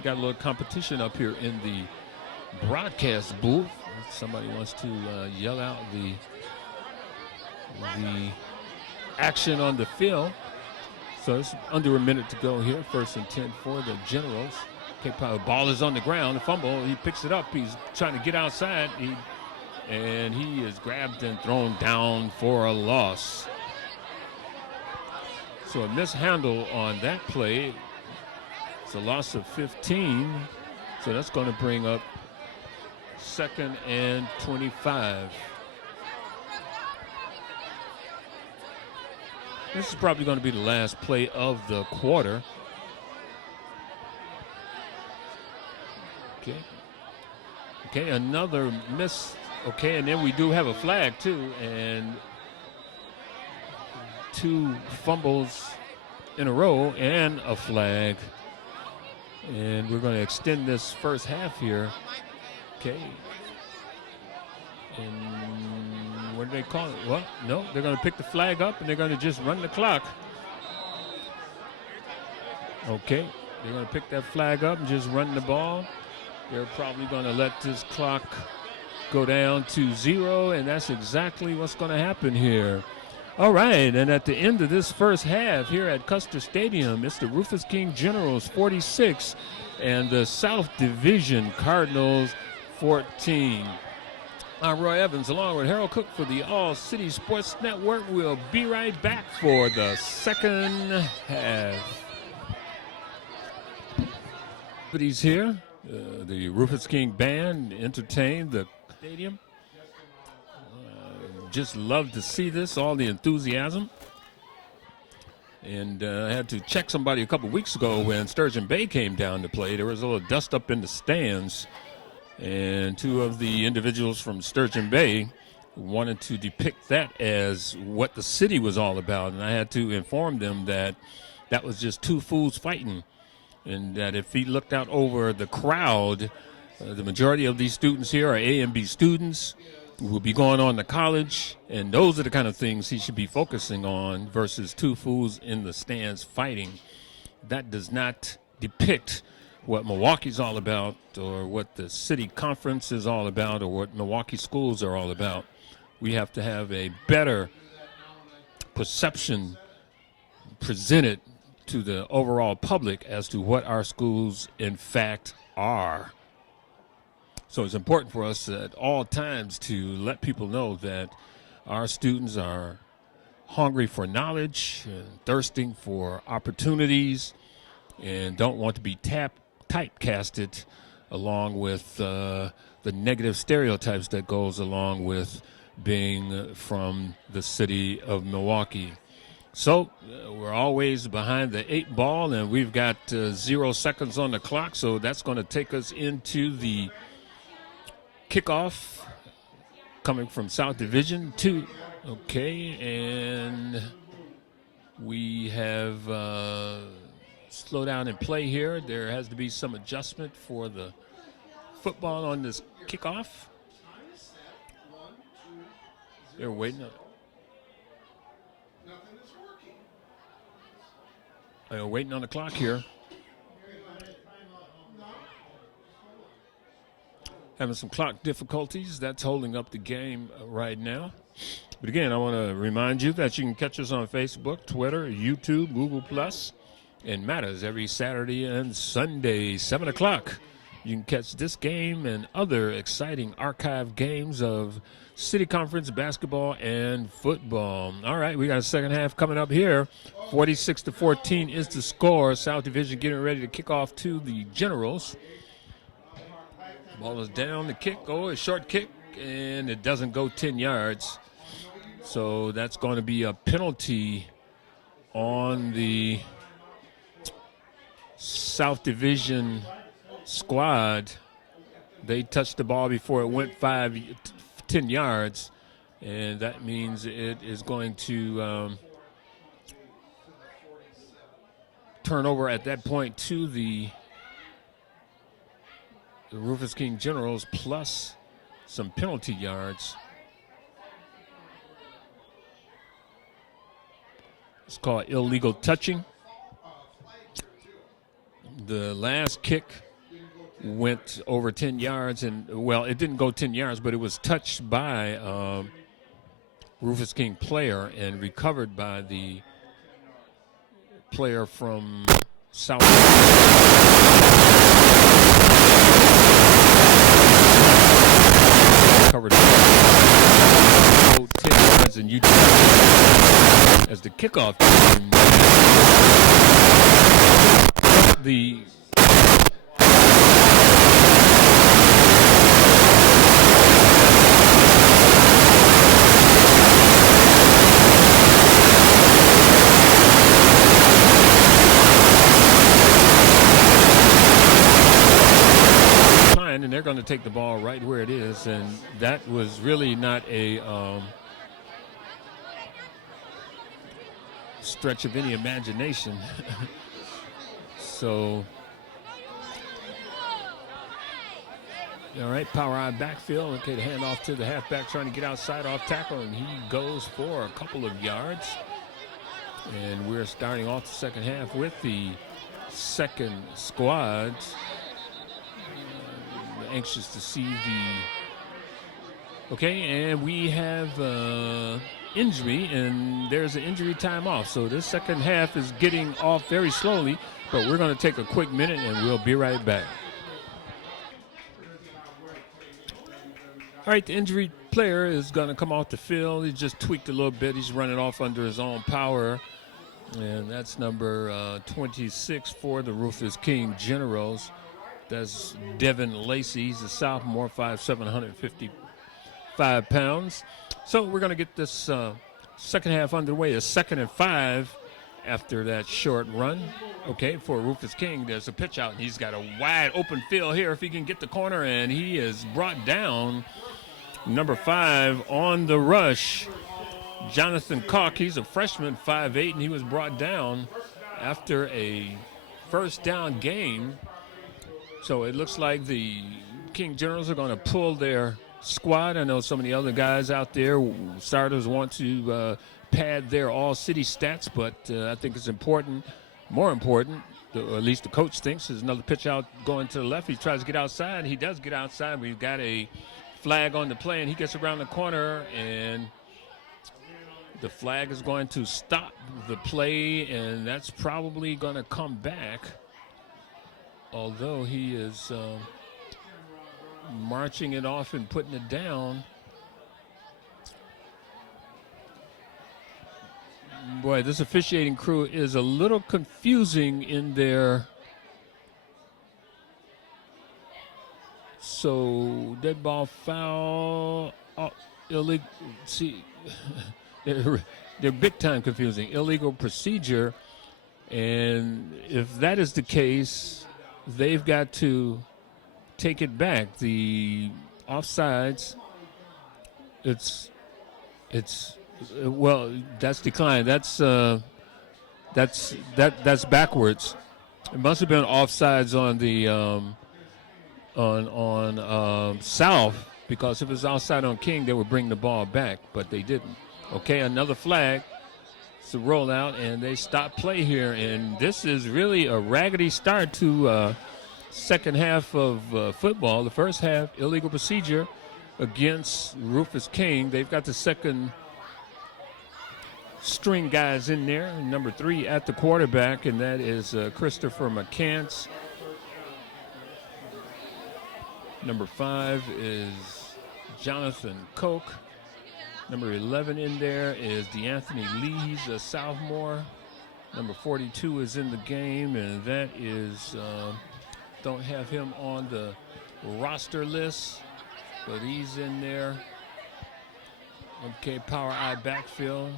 got a little competition up here in the broadcast booth. Somebody wants to yell out the action on the field. So it's under a minute to go here. 1st and 10 for the Generals. Okay, ball is on the ground. The fumble, he picks it up. He's trying to get outside. And he is grabbed and thrown down for a loss. So a mishandle on that play. It's a loss of 15. So that's going to bring up 2nd and 25. This is probably going to be the last play of the quarter. Okay, another miss. Okay, and then we do have a flag too, and 2 fumbles in a row and a flag. And we're going to extend this first half here. Okay. And what do they call it? Well, no, they're going to pick the flag up and they're going to just run the clock. Okay, they're going to pick that flag up and just run the ball. They're probably going to let this clock go down to 0, and that's exactly what's going to happen here. All right, and at the end of this first half here at Custer Stadium, it's the Rufus King Generals 46 and the South Division Cardinals 14. I'm Roy Evans along with Harold Cook for the All City Sports Network. We'll be right back for the second half. He's here. The Rufus King Band entertained the stadium. Just love to see this, all the enthusiasm. And I had to check somebody a couple weeks ago when Sturgeon Bay came down to play. There was a little dust up in the stands, and 2 of the individuals from Sturgeon Bay wanted to depict that as what the city was all about. And I had to inform them that that was just 2 fools fighting, and that if he looked out over the crowd, the majority of these students here are A and B students who will be going on to college, and those are the kind of things he should be focusing on versus 2 fools in the stands fighting. That does not depict what Milwaukee's all about, or what the city conference is all about, or what Milwaukee schools are all about. We have to have a better perception presented to the overall public as to what our schools in fact are. So it's important for us at all times to let people know that our students are hungry for knowledge, and thirsting for opportunities, and don't want to be typecasted along with the negative stereotypes that goes along with being from the city of Milwaukee. So we're always behind the 8 ball, and we've got 0 seconds on the clock, so that's going to take us into the kickoff coming from South Division 2. Okay, and we have slow down and play here. There has to be some adjustment for the football on this kickoff. They're waiting. They're waiting on the clock here. Having some clock difficulties. That's holding up the game right now. But again, I want to remind you that you can catch us on Facebook, Twitter, YouTube, Google+, and Matters every Saturday and Sunday, 7 o'clock. You can catch this game and other exciting archive games of City Conference basketball and football. All right, we got a second half coming up here. 46-14 is the score. South Division getting ready to kick off to the Generals. Ball is down, the kick, a short kick, and it doesn't go 10 yards. So that's going to be a penalty on the South Division squad. They touched the ball before it went 10 yards, and that means it is going to turn over at that point to the Rufus King Generals plus some penalty yards. It's called illegal touching. The last kick went over 10 yards, and, well, it didn't go 10 yards, but it was touched by Rufus King player and recovered by the player from South. Covered 10 yards, and you as the kickoff team, the and they're going to take the ball right where it is, and that was really not a stretch of any imagination. So, all right, power eye backfield. Okay, the handoff to the halfback trying to get outside off tackle, and he goes for a couple of yards. And we're starting off the second half with the second squad. Anxious to see the... Okay, and we have injury, and there's an injury time off. So this second half is getting off very slowly, but we're going to take a quick minute, and we'll be right back. All right, the injured player is going to come off the field. He just tweaked a little bit. He's running off under his own power. And that's number 26 for the Rufus King Generals. That's Devin Lacey. He's a sophomore, 5'7", 155 pounds. So we're going to get this second half underway. A 2nd and 5 after that short run. Okay, for Rufus King, there's a pitch out. He's got a wide open field here if he can get the corner, and he is brought down. Number 5 on the rush, Jonathan Cook. He's a freshman, 5'8", and he was brought down after a first down game. So it looks like the King Generals are going to pull their squad. I know some of the other guys out there, starters, want to pad their all-city stats, but I think it's important, more important, or at least the coach thinks, there's another pitch out going to the left. He tries to get outside. He does get outside. We've got a flag on the play, and he gets around the corner, and the flag is going to stop the play, and that's probably going to come back, although he is marching it off and putting it down. Boy, this officiating crew is a little confusing in their... So, dead ball, foul, illegal. See, they're big time confusing. Illegal procedure, and if that is the case, they've got to take it back. The offsides, well, that's declined. That's backwards. It must have been offsides on the South, because if it was outside on King, they would bring the ball back, but they didn't. Okay, another flag. It's a rollout, and they stop play here, and this is really a raggedy start to second half of football. The first half, illegal procedure against Rufus King. They've got the second string guys in there. Number 3 at the quarterback, and that is Christopher McCants. Number 5 is Jonathan Cook. Number 11 in there is DeAnthony Lee. He's a sophomore. Number 42 is in the game, and that is, don't have him on the roster list, but he's in there. Okay, power eye backfield.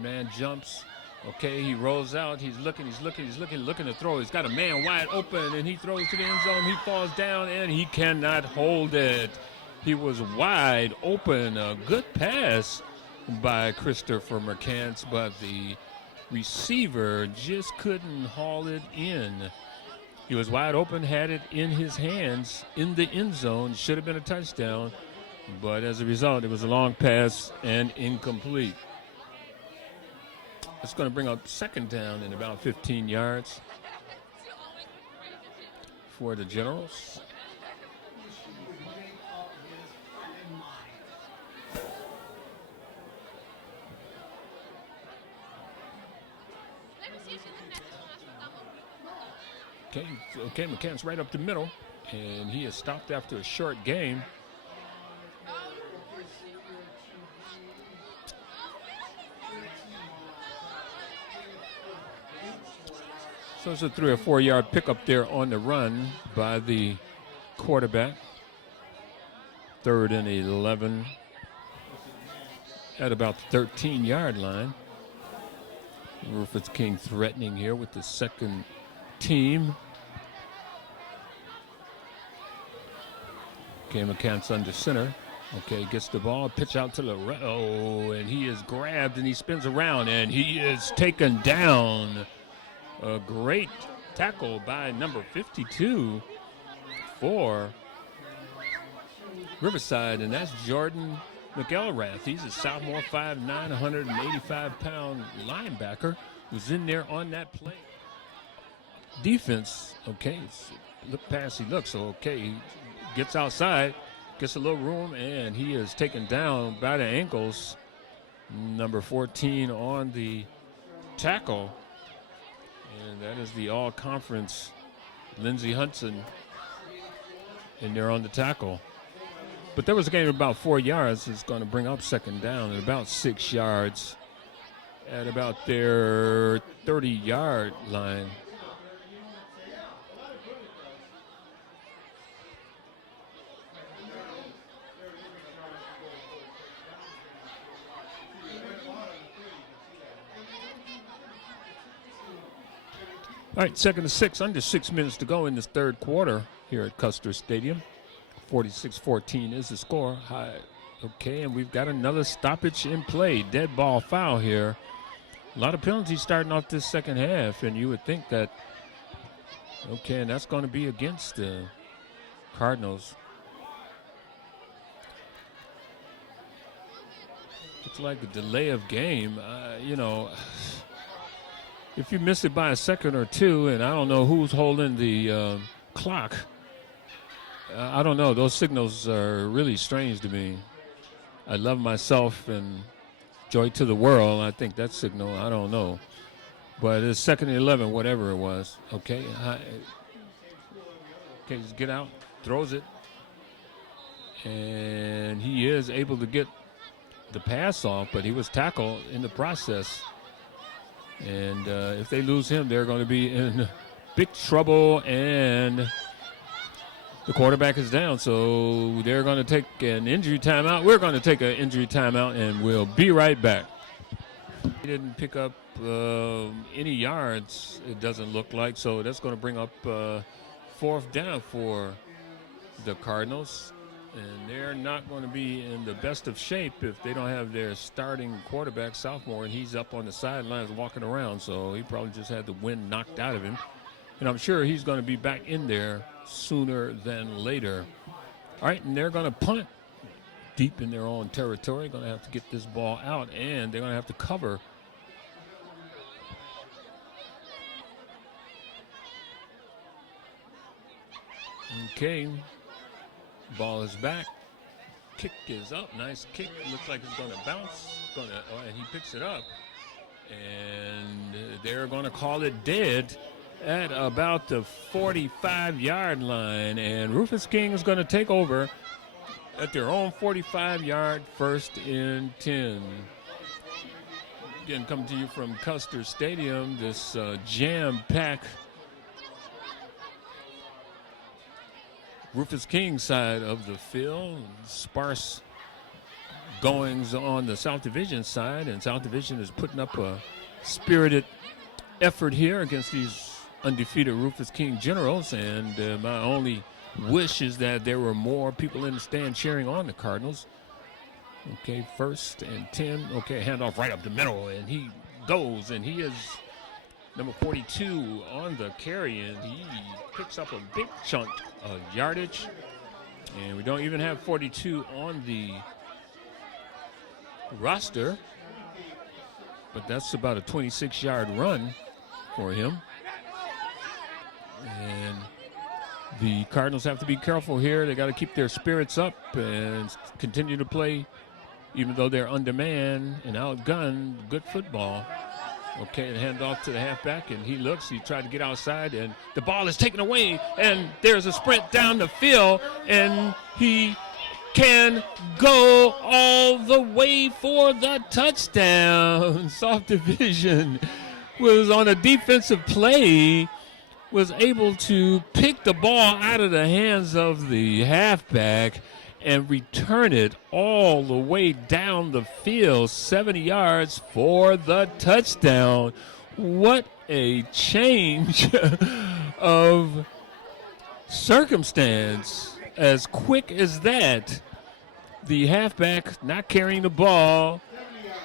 Man jumps. Okay, he rolls out. He's looking to throw. He's got a man wide open, and he throws to the end zone. He falls down, and he cannot hold it. He was wide open. A good pass by Christopher McCants, but the receiver just couldn't haul it in. He was wide open, had it in his hands in the end zone. Should have been a touchdown, but as a result, it was a long pass and incomplete. It's going to bring up second down in about 15 yards for the Generals. Okay, McCann's right up the middle, and he is stopped after a short game. So it's a 3 or 4 yard pickup there on the run by the quarterback. 3rd and 11 at about the 13-yard line. Rufus King threatening here with the second team. Okay, McCants under center. Okay, gets the ball, pitch out to the and he is grabbed and he spins around and he is taken down. A great tackle by number 52 for Riverside, and that's Jordan McElrath. He's a sophomore, 5'9", 185-pound linebacker who's in there on that play. Defense, okay, look past, he looks, okay, he gets outside, gets a little room, and he is taken down by the ankles. Number 14 on the tackle, and that is the all-conference Lindsey Hudson in there on the tackle. But there was a gain of about 4 yards. It's going to bring up second down at about 6 yards at about their 30-yard line. All right, 2nd and 6, under 6 minutes to go in this third quarter here at Custer Stadium. 46-14 is the score. High. Okay, and we've got another stoppage in play. Dead ball foul here. A lot of penalties starting off this second half, and you would think that, okay, and that's going to be against the Cardinals. Looks like a delay of game. You know, if you miss it by a second or two, and I don't know who's holding the clock, I don't know. Those signals are really strange to me. I love myself and joy to the world. I think that signal, I don't know. But it's 2nd and 11, whatever it was. Okay. Okay, just get out, throws it. And he is able to get the pass off, but he was tackled in the process. And if they lose him, they're going to be in big trouble, and the quarterback is down, so they're going to take an injury timeout. We're going to take an injury timeout, and we'll be right back. He didn't pick up any yards, it doesn't look like, so that's going to bring up 4th down for the Cardinals. And they're not going to be in the best of shape if they don't have their starting quarterback, sophomore, and he's up on the sidelines walking around, so he probably just had the wind knocked out of him. And I'm sure he's going to be back in there sooner than later. All right, and they're going to punt deep in their own territory. Going to have to get this ball out, and they're going to have to cover. Okay. Ball is back. Kick is up. Nice kick. Looks like it's going to bounce. And he picks it up. And they're going to call it dead at about the 45-yard line. And Rufus King is going to take over at their own 45-yard, 1st and 10. Again, coming to you from Custer Stadium, this jam-packed Rufus King side of the field. Sparse goings on the South Division side, and South Division is putting up a spirited effort here against these undefeated Rufus King Generals, and my only wish is that there were more people in the stand cheering on the Cardinals. Okay, 1st and 10. Okay, handoff right up the middle, and he goes, and he is number 42 on the carry, and he picks up a big chunk of yardage. And we don't even have 42 on the roster, but that's about a 26-yard run for him. And the Cardinals have to be careful here. They got to keep their spirits up and continue to play, even though they're undermanned and outgunned, good football. Okay, and hand off to the halfback, and he looks. He tried to get outside, and the ball is taken away, and there's a sprint down the field, and he can go all the way for the touchdown. South Division was on a defensive play, was able to pick the ball out of the hands of the halfback and return it all the way down the field, 70 yards for the touchdown. What a change of circumstance. As quick as that, the halfback not carrying the ball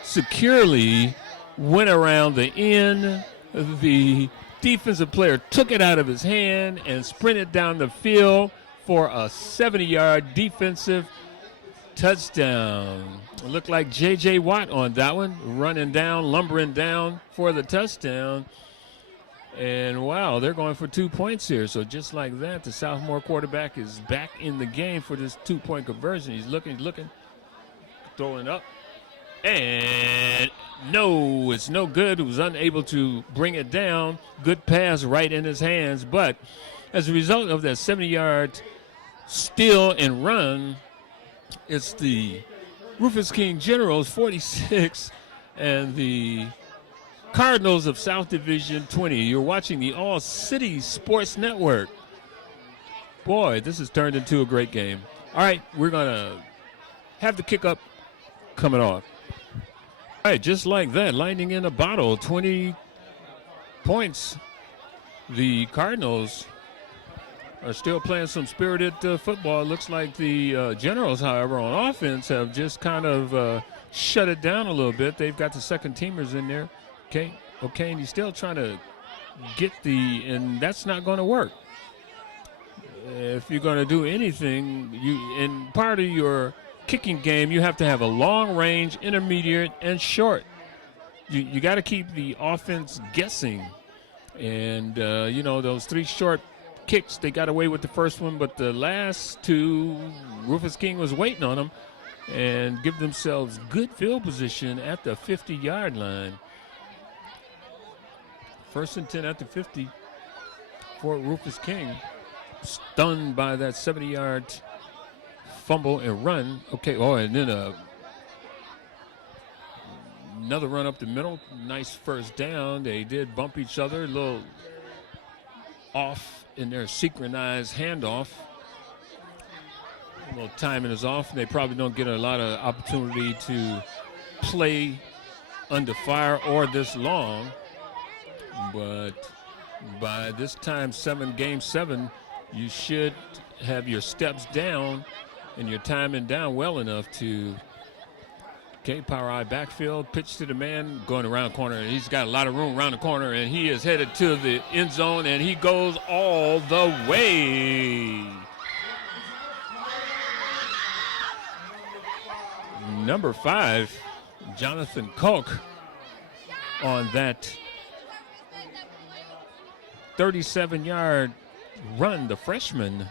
securely went around the end. The defensive player took it out of his hand and sprinted down the field for a 70-yard defensive touchdown. It looked like J.J. Watt on that one, running down, lumbering down for the touchdown. And, wow, they're going for 2 points here. So just like that, the sophomore quarterback is back in the game for this 2-point conversion. He's looking, throwing up. And no, it's no good. He was unable to bring it down. Good pass right in his hands. But as a result of that 70-yard steal and run, it's the Rufus King Generals 46 and the Cardinals of South Division 20. You're watching the All City Sports Network. Boy, this has turned into a great game. All right, we're going to have the kickoff coming off. All right, just like that, lightning in a bottle, 20 points. The Cardinals are still playing some spirited football. It looks like the Generals, however, on offense have just kind of shut it down a little bit. They've got the second teamers in there. Okay, and he's still trying to get and that's not going to work. If you're going to do anything, in part of your kicking game, you have to have a long range, intermediate, and short. You got to keep the offense guessing. And, those 3 short kicks, they got away with the first one, but the last 2, Rufus King was waiting on them and give themselves good field position at the 50-yard line. 1st and 10 at the 50 for Rufus King. Stunned by that 70-yard fumble and run. Okay, and then another run up the middle. Nice first down. They did bump each other, a little off in their synchronized handoff. A little timing is off, and they probably don't get a lot of opportunity to play under fire or this long. But by this time, game 7, you should have your steps down and your timing down well enough to, power eye backfield, pitch to the man, going around the corner. And he's got a lot of room around the corner, and he is headed to the end zone, and he goes all the way. Number 5, Jonathan Cook on that 37-yard run, the freshman,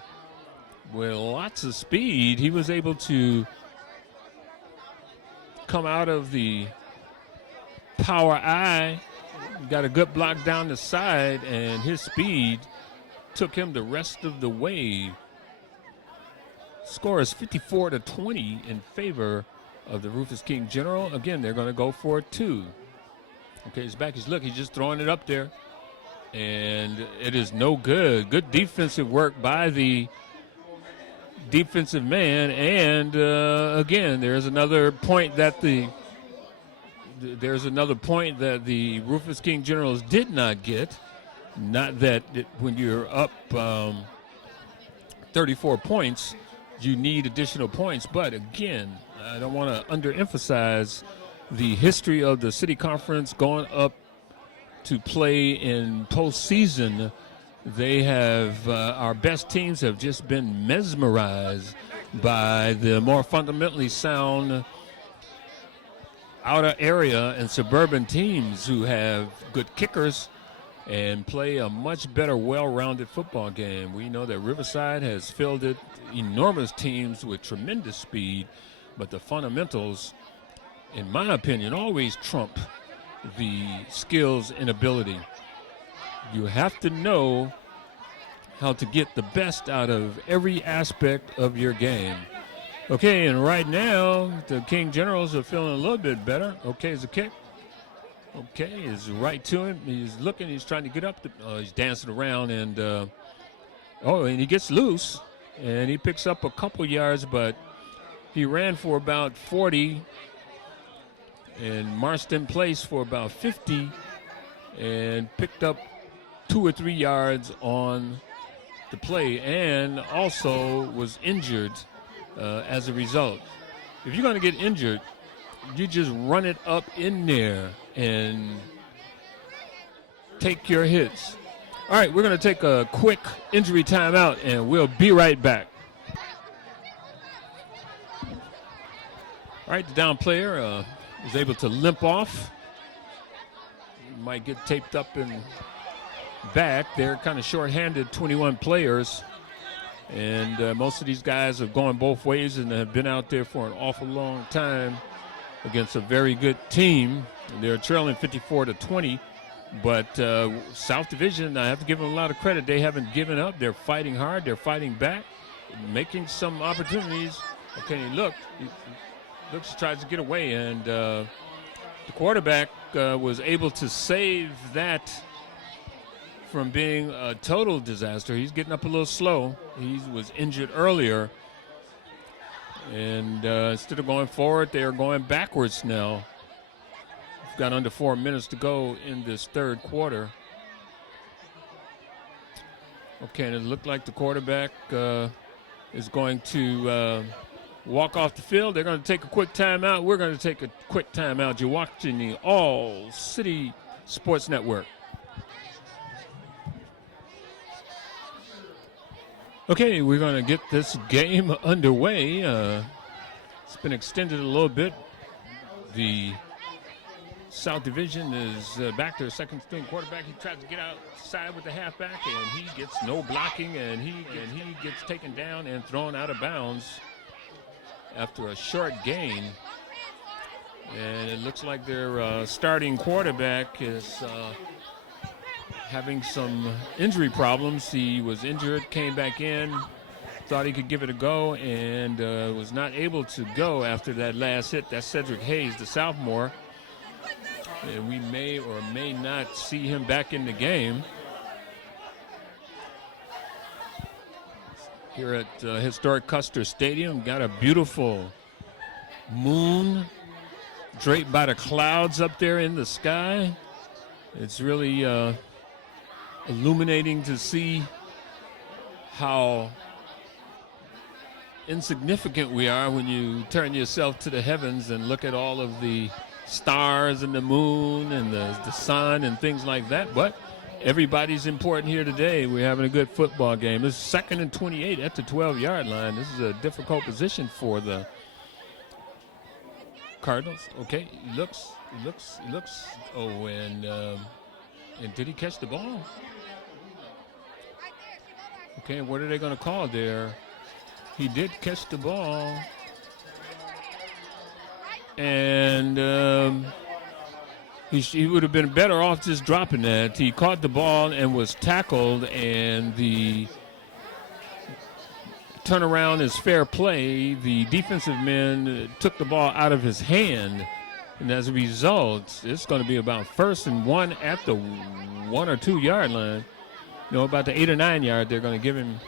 with lots of speed. He was able to come out of the power eye, got a good block down the side, and his speed took him the rest of the way. Score is 54-20 in favor of the Rufus King General. Again, they're going to go for 2. Okay, he's back. He's just throwing it up there. And it is no good. Good defensive work by the defensive man. And again, there's another point that the Rufus King Generals did not get. Not that when you're up 34 points, you need additional points. But again, I don't want to underemphasize the history of the City Conference going up to play in postseason. They have, our best teams have just been mesmerized by the more fundamentally sound outer area and suburban teams who have good kickers and play a much better, well-rounded football game. We know that Riverside has fielded enormous teams with tremendous speed, but the fundamentals, in my opinion, always trump the skills and ability. You have to know how to get the best out of every aspect of your game. Okay, and right now, the King Generals are feeling a little bit better. Okay, it's a kick. Okay, is right to him. He's looking, he's trying to get up. He's dancing around, and and he gets loose, and he picks up a couple yards, but he ran for about 40 and marched in place for about 50 and picked up 2 or 3 yards on the play, and also was injured as a result. if you're going to get injured, you just run it up in there and take your hits. All right, we're going to take a quick injury timeout, and we'll be right back. All right, the down player is able to limp off. Might get taped up and back. They're kind of short-handed, 21 players. And most of these guys have gone both ways and have been out there for an awful long time against a very good team. They're trailing 54-20. But South Division, I have to give them a lot of credit. They haven't given up. They're fighting hard. They're fighting back, making some opportunities. Okay, look. He looks, tries to get away. And the quarterback was able to save that from being a total disaster. He's getting up a little slow. He was injured earlier. And instead of going forward, they are going backwards now. We've got under 4 minutes to go in this third quarter. Okay, and it looked like the quarterback is going to walk off the field. They're going to take a quick timeout. We're going to take a quick timeout. You're watching the All City Sports Network. Okay, we're going to get this game underway. It's been extended a little bit. The South Division is back to their second string quarterback. He tries to get outside with the halfback, and he gets no blocking, and he gets taken down and thrown out of bounds after a short gain. And it looks like their starting quarterback is having some injury problems. He was injured, came back in, thought he could give it a go, and was not able to go after that last hit. That's Cedric Hayes, the sophomore. And we may or may not see him back in the game. Here at historic Custer Stadium, got a beautiful moon draped by the clouds up there in the sky. It's really illuminating to see how insignificant we are when you turn yourself to the heavens and look at all of the stars and the moon and the sun and things like that. But everybody's important here today. We're having a good football game. This is 2nd and 28 at the 12-yard line. This is a difficult position for the Cardinals. Okay, he looks. Oh, and did he catch the ball? Okay, what are they going to call there? He did catch the ball. And he would have been better off just dropping that. He caught the ball and was tackled, and the turnaround is fair play. The defensive men took the ball out of his hand, and as a result, it's going to be about 1st and 1 at the 1 or 2 yard line. You know, about the 8 or 9 yard, they're going to give him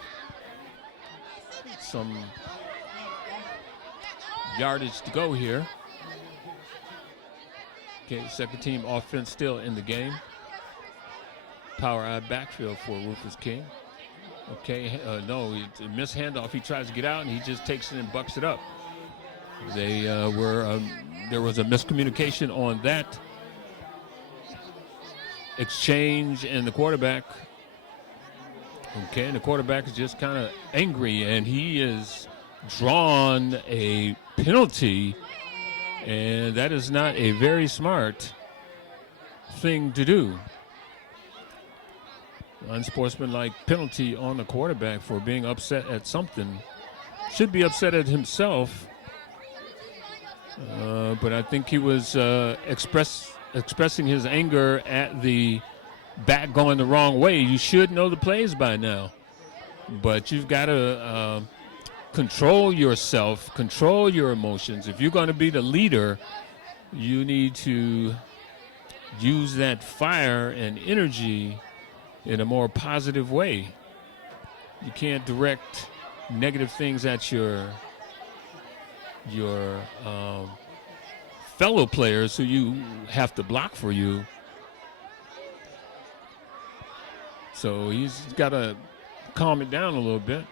some yardage to go here. Okay, second team offense still in the game. Power eye backfield for Rufus King. Okay, no, it's a missed handoff. He tries to get out, and he just takes it and bucks it up. There was a miscommunication on that exchange, and the quarterback. Okay, and the quarterback is just kind of angry, and he is drawn a penalty. And that is not a very smart thing to do. Unsportsmanlike penalty on the quarterback for being upset at something. Should be upset at himself. But I think he was expressing his anger at the back going the wrong way. You should know the plays by now. But you've got to control yourself, control your emotions. If you're going to be the leader, you need to use that fire and energy in a more positive way. You can't direct negative things at your fellow players who you have to block for you. So he's got to calm it down a little bit.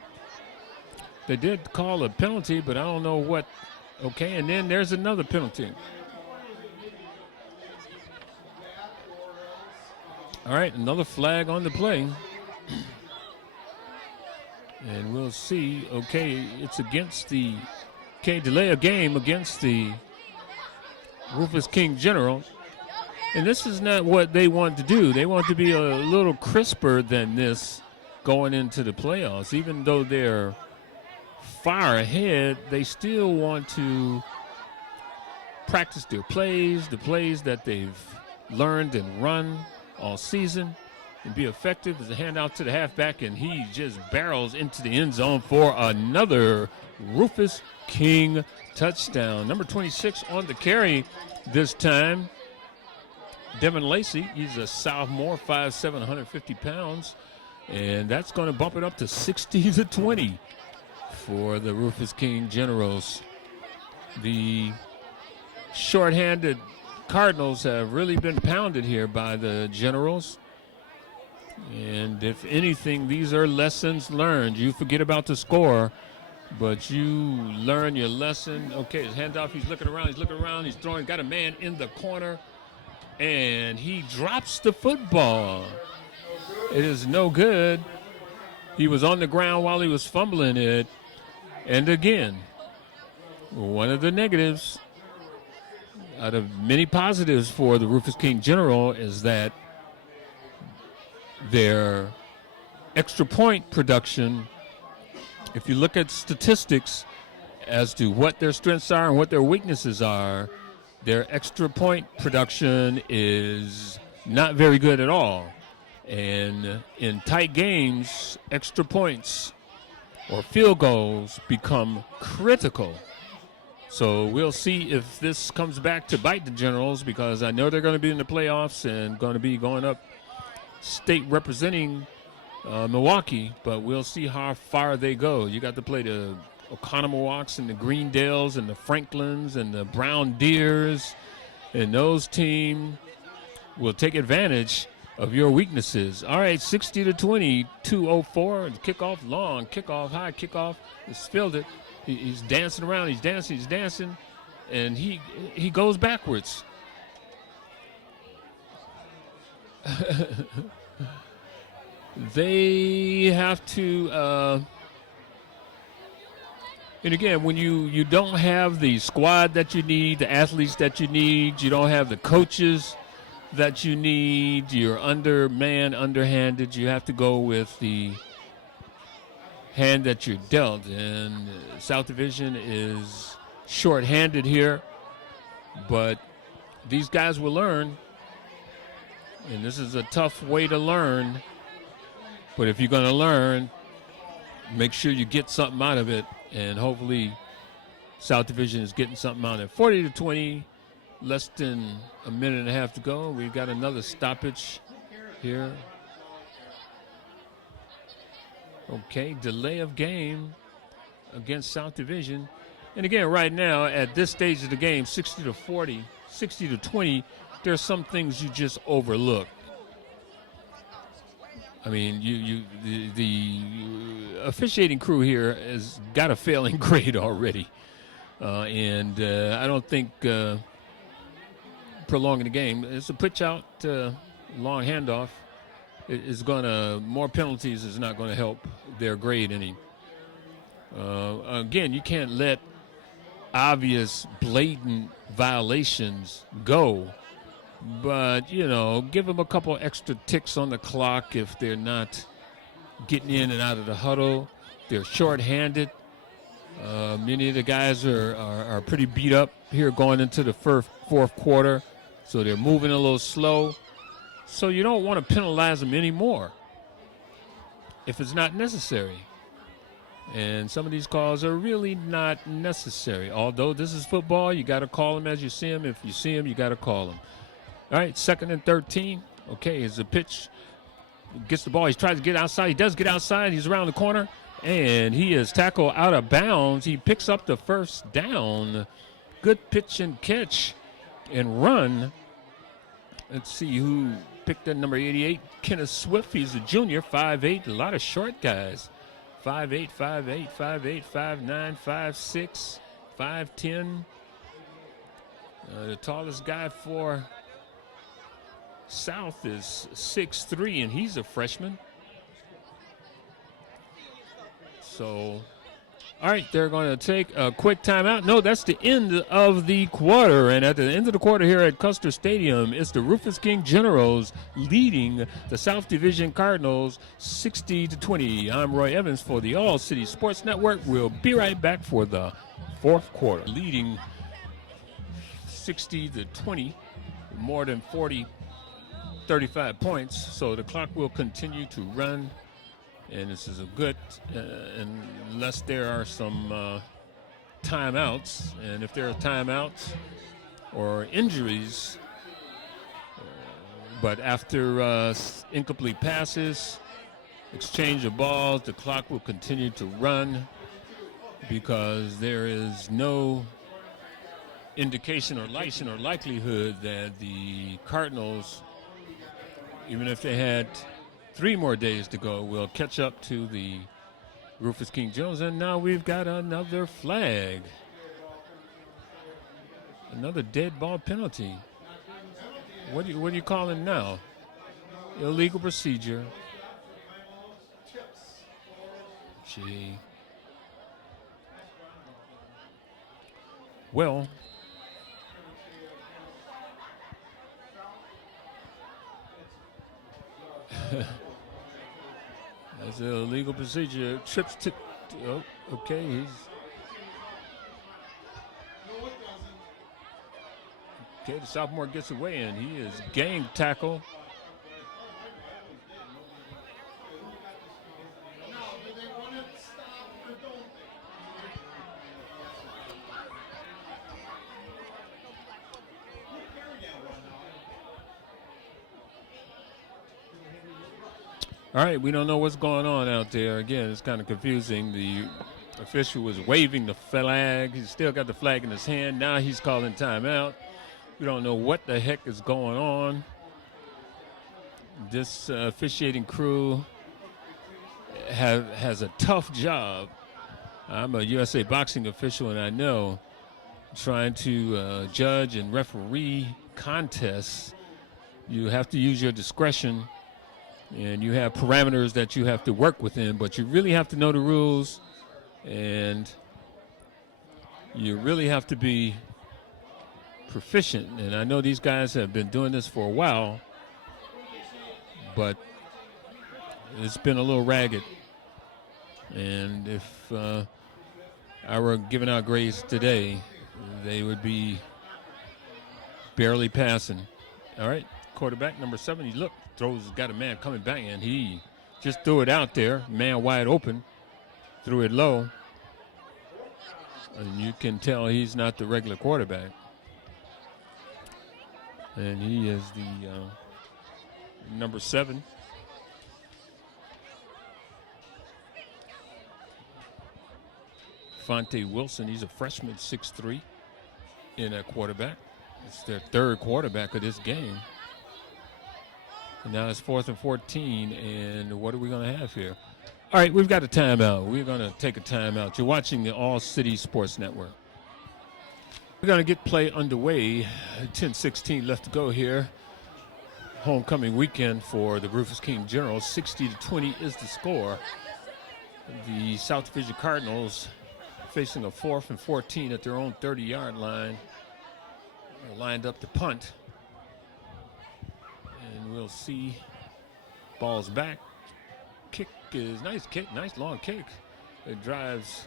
They did call a penalty, but I don't know what Okay, and then there's another penalty. All right, another flag on the play. And we'll see. Okay, it's against the delay of game against the Rufus King General. And this is not what they want to do. They want to be a little crisper than this going into the playoffs. Even though they're far ahead, they still want to practice their plays, the plays that they've learned and run all season, and be effective. As a handout to the halfback, and he just barrels into the end zone for another Rufus King touchdown. Number 26 on the carry this time, Devin Lacey. He's a sophomore, 5'7", 150 pounds, and that's going to bump it up to 60-20 for the Rufus King Generals. The shorthanded Cardinals have really been pounded here by the Generals. And if anything, these are lessons learned. You forget about the score, but you learn your lesson. Okay, his handoff, he's looking around, he's throwing, got a man in the corner, and he drops the football. It is no good. He was on the ground while he was fumbling it. And again, one of the negatives out of many positives for the Rufus King General is that their extra point production, if you look at statistics as to what their strengths are and what their weaknesses are, their extra point production is not very good at all. And in tight games, extra points or field goals become critical. So we'll see if this comes back to bite the Generals, because I know they're going to be in the playoffs and going to be going up state representing Milwaukee, but we'll see how far they go. You got to play the Oconomowocs and the Greendales and the Franklins and the Brown Deers, and those teams will take advantage of your weaknesses. All right, 60-20, 2:04. Kickoff long, kickoff high, kickoff. He's fielded. He's dancing around. He's dancing, and he goes backwards. They have to, and again, when you don't have the squad that you need, the athletes that you need, you don't have the coaches that you need, you're undermanned, underhanded, you have to go with the hand that you're dealt. And South Division is short-handed here, but these guys will learn. And this is a tough way to learn. But if you're going to learn, make sure you get something out of it. And hopefully South Division is getting something out of it. 40-20, less than a minute and a half to go. We've got another stoppage here. Okay, delay of game against South Division. And again, right now, at this stage of the game, 60-40, 60-20, there's some things you just overlook. I mean, the officiating crew here has got a failing grade already. And I don't think prolonging the game, it's a pitch out, long handoff, is going to, more penalties is not going to help their grade any. Again, you can't let obvious, blatant violations go. But, you know, give them a couple extra ticks on the clock if they're not getting in and out of the huddle. They're short-handed. Many of the guys are pretty beat up here going into the fourth quarter, so they're moving a little slow. So you don't want to penalize them anymore if it's not necessary. And some of these calls are really not necessary. Although this is football, you got to call them as you see them. If you see them, you got to call them. All right, 2nd and 13. Okay, it's a pitch. Gets the ball. He tries to get outside. He does get outside. He's around the corner, and he is tackled out of bounds. He picks up the first down. Good pitch and catch and run. Let's see who picked that number 88. Kenneth Swift. He's a junior, 5'8". A lot of short guys. 5'8", 5'8", 5'8", 5'9", 5'6", 5'10". The tallest guy for South is 6'3", and he's a freshman. So, all right, they're going to take a quick timeout. No, that's the end of the quarter. And at the end of the quarter here at Custer Stadium, it's the Rufus King Generals leading the South Division Cardinals 60-20. I'm Roy Evans for the All City Sports Network. We'll be right back for the fourth quarter. Leading 60-20, more than 35 points. So the clock will continue to run. And this is a good, unless there are some timeouts. And if there are timeouts or injuries, but after incomplete passes, exchange of balls, the clock will continue to run because there is no indication or likelihood that the Cardinals, even if they had 3 more days to go, we'll catch up to the Rufus King Jones. And now we've got another flag. Another dead ball penalty. What are you calling now? Illegal procedure. Gee. Well, that's a legal procedure. Trips to. Oh, okay. Okay, the sophomore gets away, and he is gang tackle. All right, we don't know what's going on out there. Again, it's kind of confusing. The official was waving the flag. He's still got the flag in his hand. Now he's calling timeout. We don't know what the heck is going on. This officiating crew has a tough job. I'm a USA boxing official, and I know trying to judge and referee contests, you have to use your discretion. And you have parameters that you have to work within, but you really have to know the rules, and you really have to be proficient. And I know these guys have been doing this for a while, but it's been a little ragged. And if I were giving out grades today, they would be barely passing. All right, quarterback number 7, he looked. Throws, got a man coming back, and he just threw it out there. Man wide open. Threw it low. And you can tell he's not the regular quarterback. And he is the number 7. Fonte Wilson, he's a freshman, 6'3", in at quarterback. It's their 3rd quarterback of this game. And now it's 4th and 14, and what are we going to have here? All right, we've got a timeout. We're going to take a timeout. You're watching the All City Sports Network. We're going to get play underway. 10:16 left to go here. Homecoming weekend for the Rufus King Generals. 60-20 is the score. The South Division Cardinals facing a 4th and 14 at their own 30-yard line. They're lined up to punt. And we'll see. Ball's back. Kick is nice kick, nice long kick. It drives.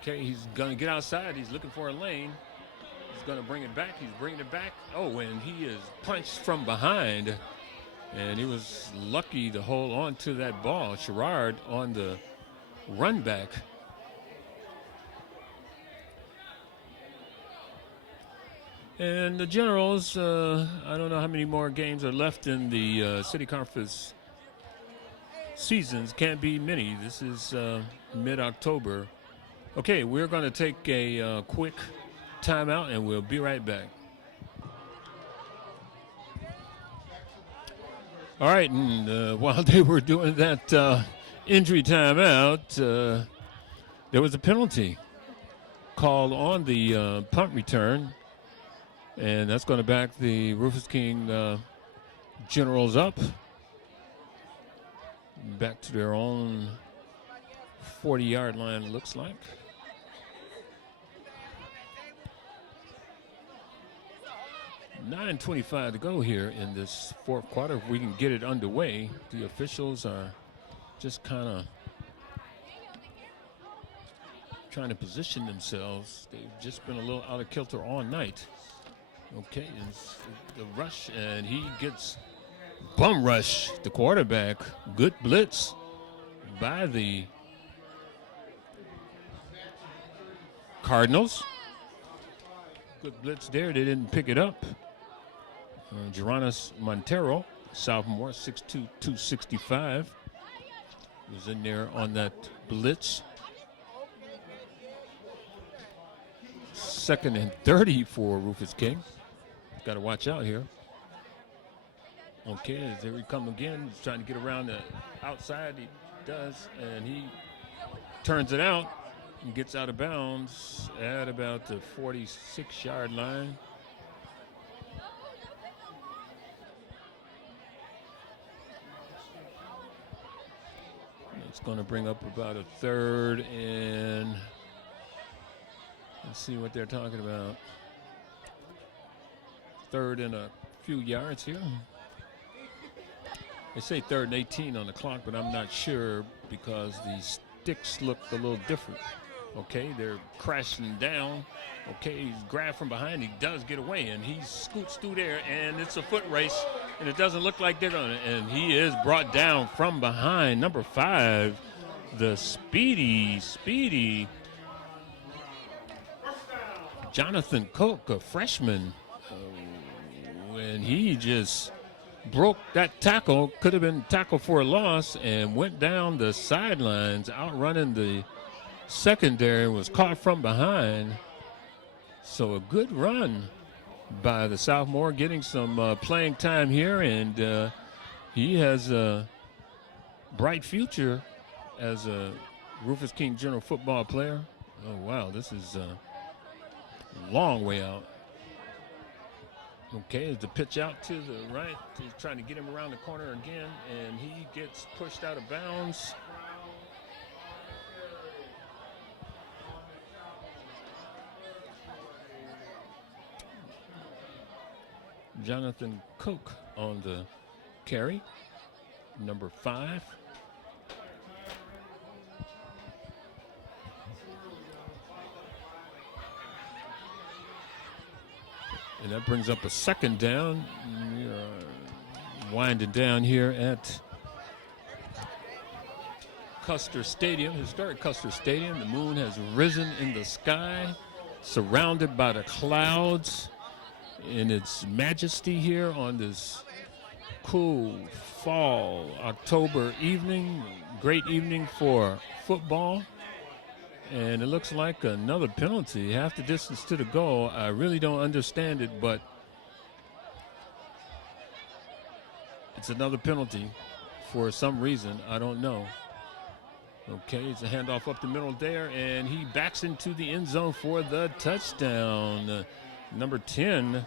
Okay, he's going to get outside. He's looking for a lane. He's going to bring it back. He's bringing it back. Oh, and he is punched from behind. And he was lucky to hold on to that ball. Sherrard on the run back. And the Generals, I don't know how many more games are left in the City Conference seasons. Can't be many. This is mid-October. Okay, we're going to take a quick timeout, and we'll be right back. All right, and while they were doing that injury timeout, there was a penalty. called on the punt return. And that's going to back the Rufus King Generals up. Back to their own 40-yard line, it looks like. $9:25 to go here in this fourth quarter. If we can get it underway, the officials are just kind of trying to position themselves. They've just been a little out of kilter all night. Okay, and the rush, and he gets bum rush, the quarterback. Good blitz by the Cardinals. Good blitz there. They didn't pick it up. Geronis Montero, sophomore, 6'2", 265, was in there on that blitz. 2nd and 30 for Rufus King. Got to watch out here. Okay, there he come again. He's trying to get around the outside. He does, and he turns it out and gets out of bounds at about the 46-yard line. It's going to bring up about a 3rd and let's see what they're talking about. 3rd and a few yards here. They say 3rd and 18 on the clock, but I'm not sure because the sticks look a little different. Okay, they're crashing down. Okay, he's grabbed from behind. He does get away, and he scoots through there, and it's a foot race, and it doesn't look like they're going to. And he is brought down from behind. Number 5, the speedy Jonathan Cook, a freshman. And he just broke that tackle, could have been tackle for a loss, and went down the sidelines, outrunning the secondary, and was caught from behind. So a good run by the sophomore, getting some playing time here, and he has a bright future as a Rufus King General football player. Oh, wow, this is a long way out. Okay, the pitch out to the right. He's trying to get him around the corner again, and he gets pushed out of bounds. Jonathan Cook on the carry, number 5. And that brings up a 2nd down. We are winding down here at Custer Stadium, historic Custer Stadium. The moon has risen in the sky, surrounded by the clouds in its majesty here on this cool fall October evening. Great evening for football. And it looks like another penalty, half the distance to the goal. I really don't understand it, but it's another penalty for some reason. I don't know. Okay, it's a handoff up the middle there, and he backs into the end zone for the touchdown. Number 10,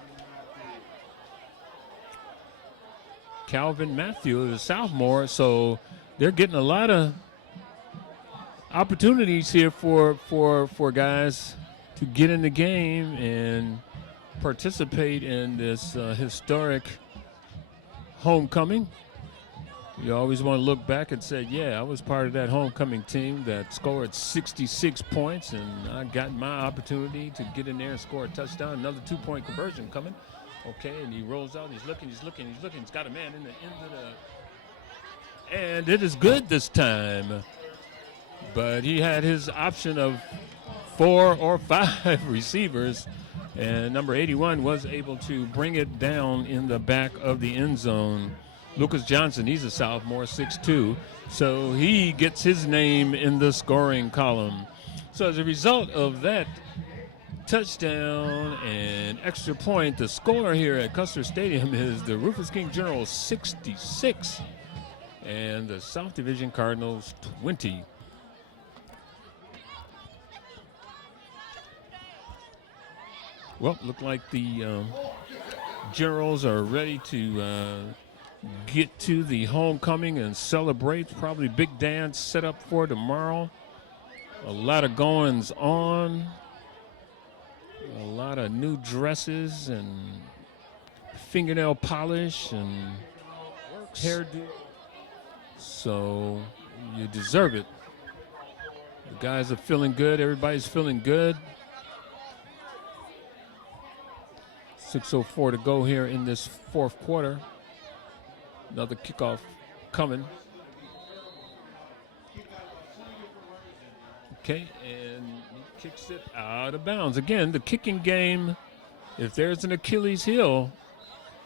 Calvin Matthew, the sophomore. So they're getting a lot of opportunities here for guys to get in the game and participate in this historic homecoming. You always want to look back and say, yeah, I was part of that homecoming team that scored 66 points, and I got my opportunity to get in there and score a touchdown. Another 2-point conversion coming. Okay, and he rolls out. He's looking. He's got a man in the end of the, and it is good this time. But he had his option of 4 or 5 receivers, and number 81 was able to bring it down in the back of the end zone. Lucas Johnson, he's a sophomore, 6'2", so he gets his name in the scoring column. So as a result of that touchdown and extra point, the score here at Custer Stadium is the Rufus King Generals 66 and the South Division Cardinals 20. Well, look like the Generals are ready to get to the homecoming and celebrate. Probably big dance set up for tomorrow. A lot of goings on. A lot of new dresses and fingernail polish and hairdo. So you deserve it. The guys are feeling good. Everybody's feeling good. 6:04 to go here in this fourth quarter. Another kickoff coming. Okay, and he kicks it out of bounds. Again, the kicking game, if there's an Achilles heel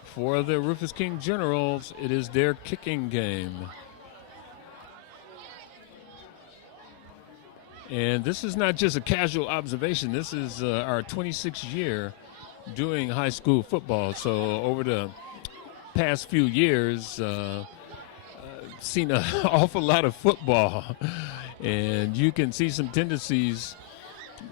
for the Rufus King Generals, it is their kicking game. And this is not just a casual observation. This is our 26th year doing high school football. So over the past few years, seen an awful lot of football. And you can see some tendencies.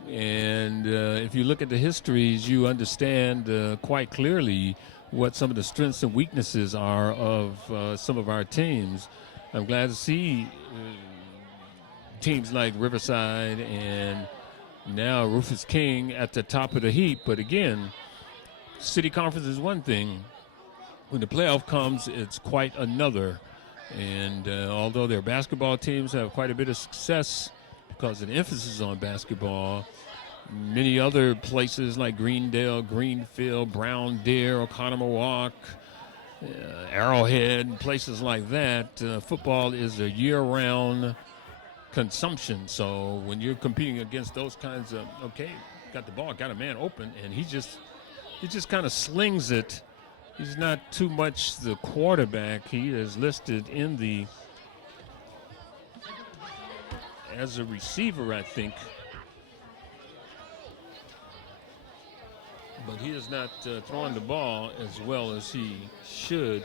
And if you look at the histories, you understand quite clearly what some of the strengths and weaknesses are of some of our teams. I'm glad to see teams like Riverside and now Rufus King at the top of the heap. But again, city conference is one thing. When the playoff comes, it's quite another. And although their basketball teams have quite a bit of success because of the emphasis on basketball, many other places like Greendale, Greenfield, Brown Deer, Oconomowoc, Arrowhead, places like that, football is a year-round consumption. So when you're competing against those kinds of, okay, got the ball, got a man open, and he just kind of slings it. He's not too much the quarterback. He is listed in the as a receiver, I think. But he is not throwing the ball as well as he should.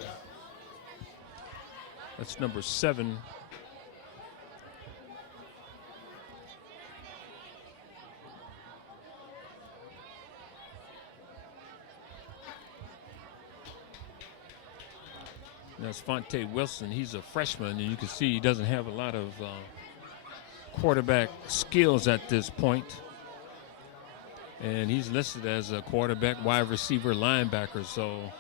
That's number 7. That's Fonte Wilson. He's a freshman, and you can see he doesn't have a lot of quarterback skills at this point. And he's listed as a quarterback, wide receiver, linebacker, so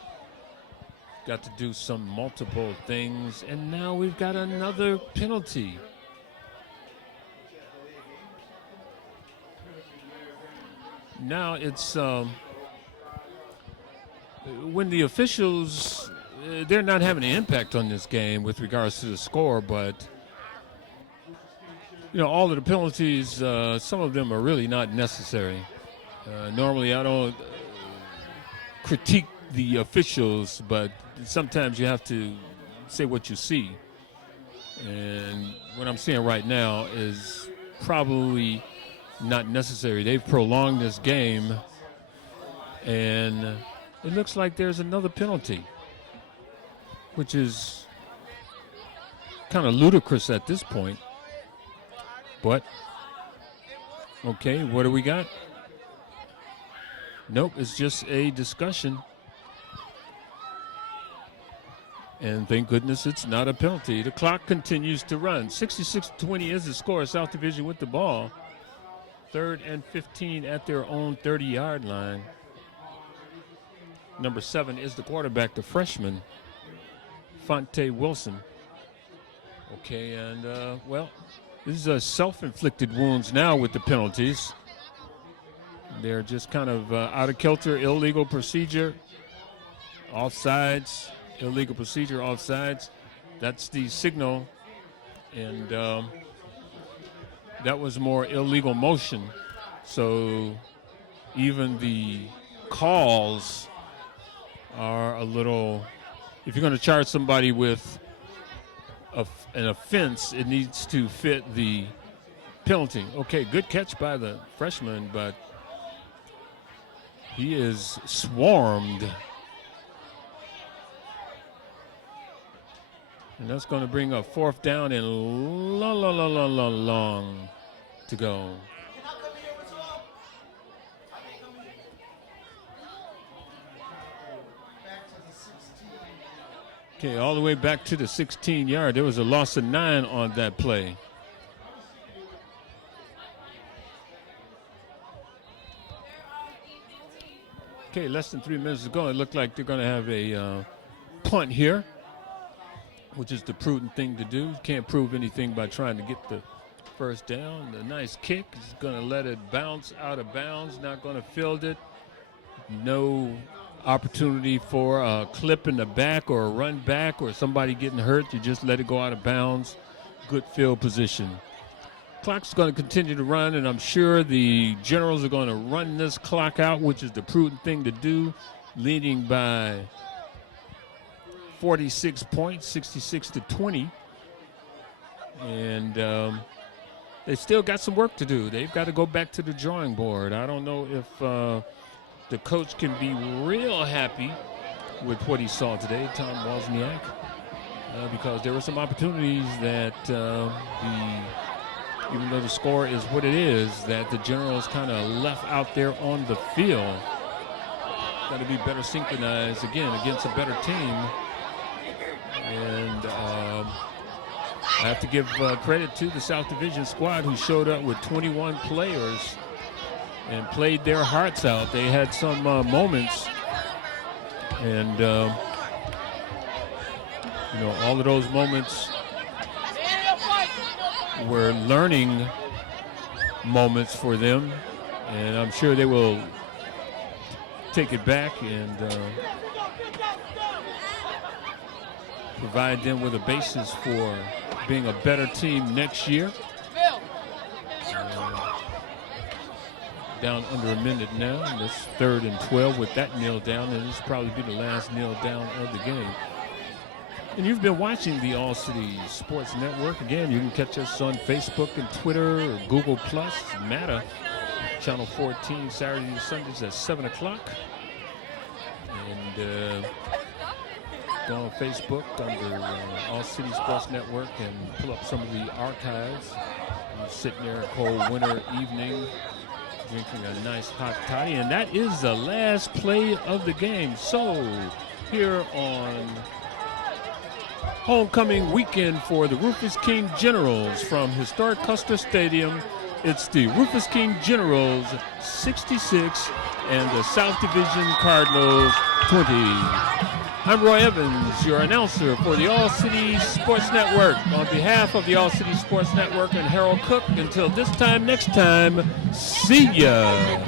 got to do some multiple things. And now we've got another penalty. Now it's when the officials, they're not having an impact on this game with regards to the score, but all of the penalties, some of them are really not necessary. Normally I don't critique the officials, but sometimes you have to say what you see. And what I'm seeing right now is probably not necessary. They've prolonged this game, and it looks like there's another penalty, which is kind of ludicrous at this point. But, okay, what do we got? Nope, it's just a discussion. And thank goodness it's not a penalty. The clock continues to run. 66-20 is the score. South Division with the ball. 3rd and 15 at their own 30-yard line. Number 7 is the quarterback, the freshman, Fonte Wilson. Okay, and, this is self-inflicted wounds now with the penalties. They're just kind of out of kilter, illegal procedure, offsides, illegal procedure, offsides. That's the signal, and that was more illegal motion. So even the calls are a little, if you're going to charge somebody with an offense, it needs to fit the penalty. Okay, good catch by the freshman, but he is swarmed. And that's going to bring up 4th down and long to go. Okay, all the way back to the 16-yard. There was a loss of 9 on that play. Okay, less than 3 minutes to go. It looked like they're going to have a punt here, which is the prudent thing to do. You can't prove anything by trying to get the first down. The nice kick is going to let it bounce out of bounds, not going to field it. No opportunity for a clip in the back or a run back or somebody getting hurt. You just let it go out of bounds. Good field position. Clock's going to continue to run, and I'm sure the Generals are going to run this clock out, which is the prudent thing to do, leading by 46 points, 66-20. And they still got some work to do. They've got to go back to the drawing board. I don't know if the coach can be real happy with what he saw today, Tom Wozniak, because there were some opportunities that even though the score is what it is, that the Generals kind of left out there on the field. Got to be better synchronized, again, against a better team. And I have to give credit to the South Division squad, who showed up with 21 players and played their hearts out. They had some moments, and all of those moments were learning moments for them, and I'm sure they will take it back and provide them with a basis for being a better team next year. Down under a minute now, and it's 3rd and 12 with that kneel down, and this will probably be the last kneel down of the game. And you've been watching the All City Sports Network. Again, you can catch us on Facebook and Twitter, or Google+, Meta, Channel 14, Saturdays and Sundays at 7 o'clock. And go on Facebook under All City Sports Network and pull up some of the archives. I'm sitting there a cold winter evening, drinking a nice hot toddy, and that is the last play of the game. So here on homecoming weekend for the Rufus King Generals from historic Custer Stadium, it's the Rufus King Generals 66 and the South Division Cardinals 20. I'm Roy Evans, your announcer for the All City Sports Network. On behalf of the All City Sports Network and Harold Cook, until this time next time, see ya.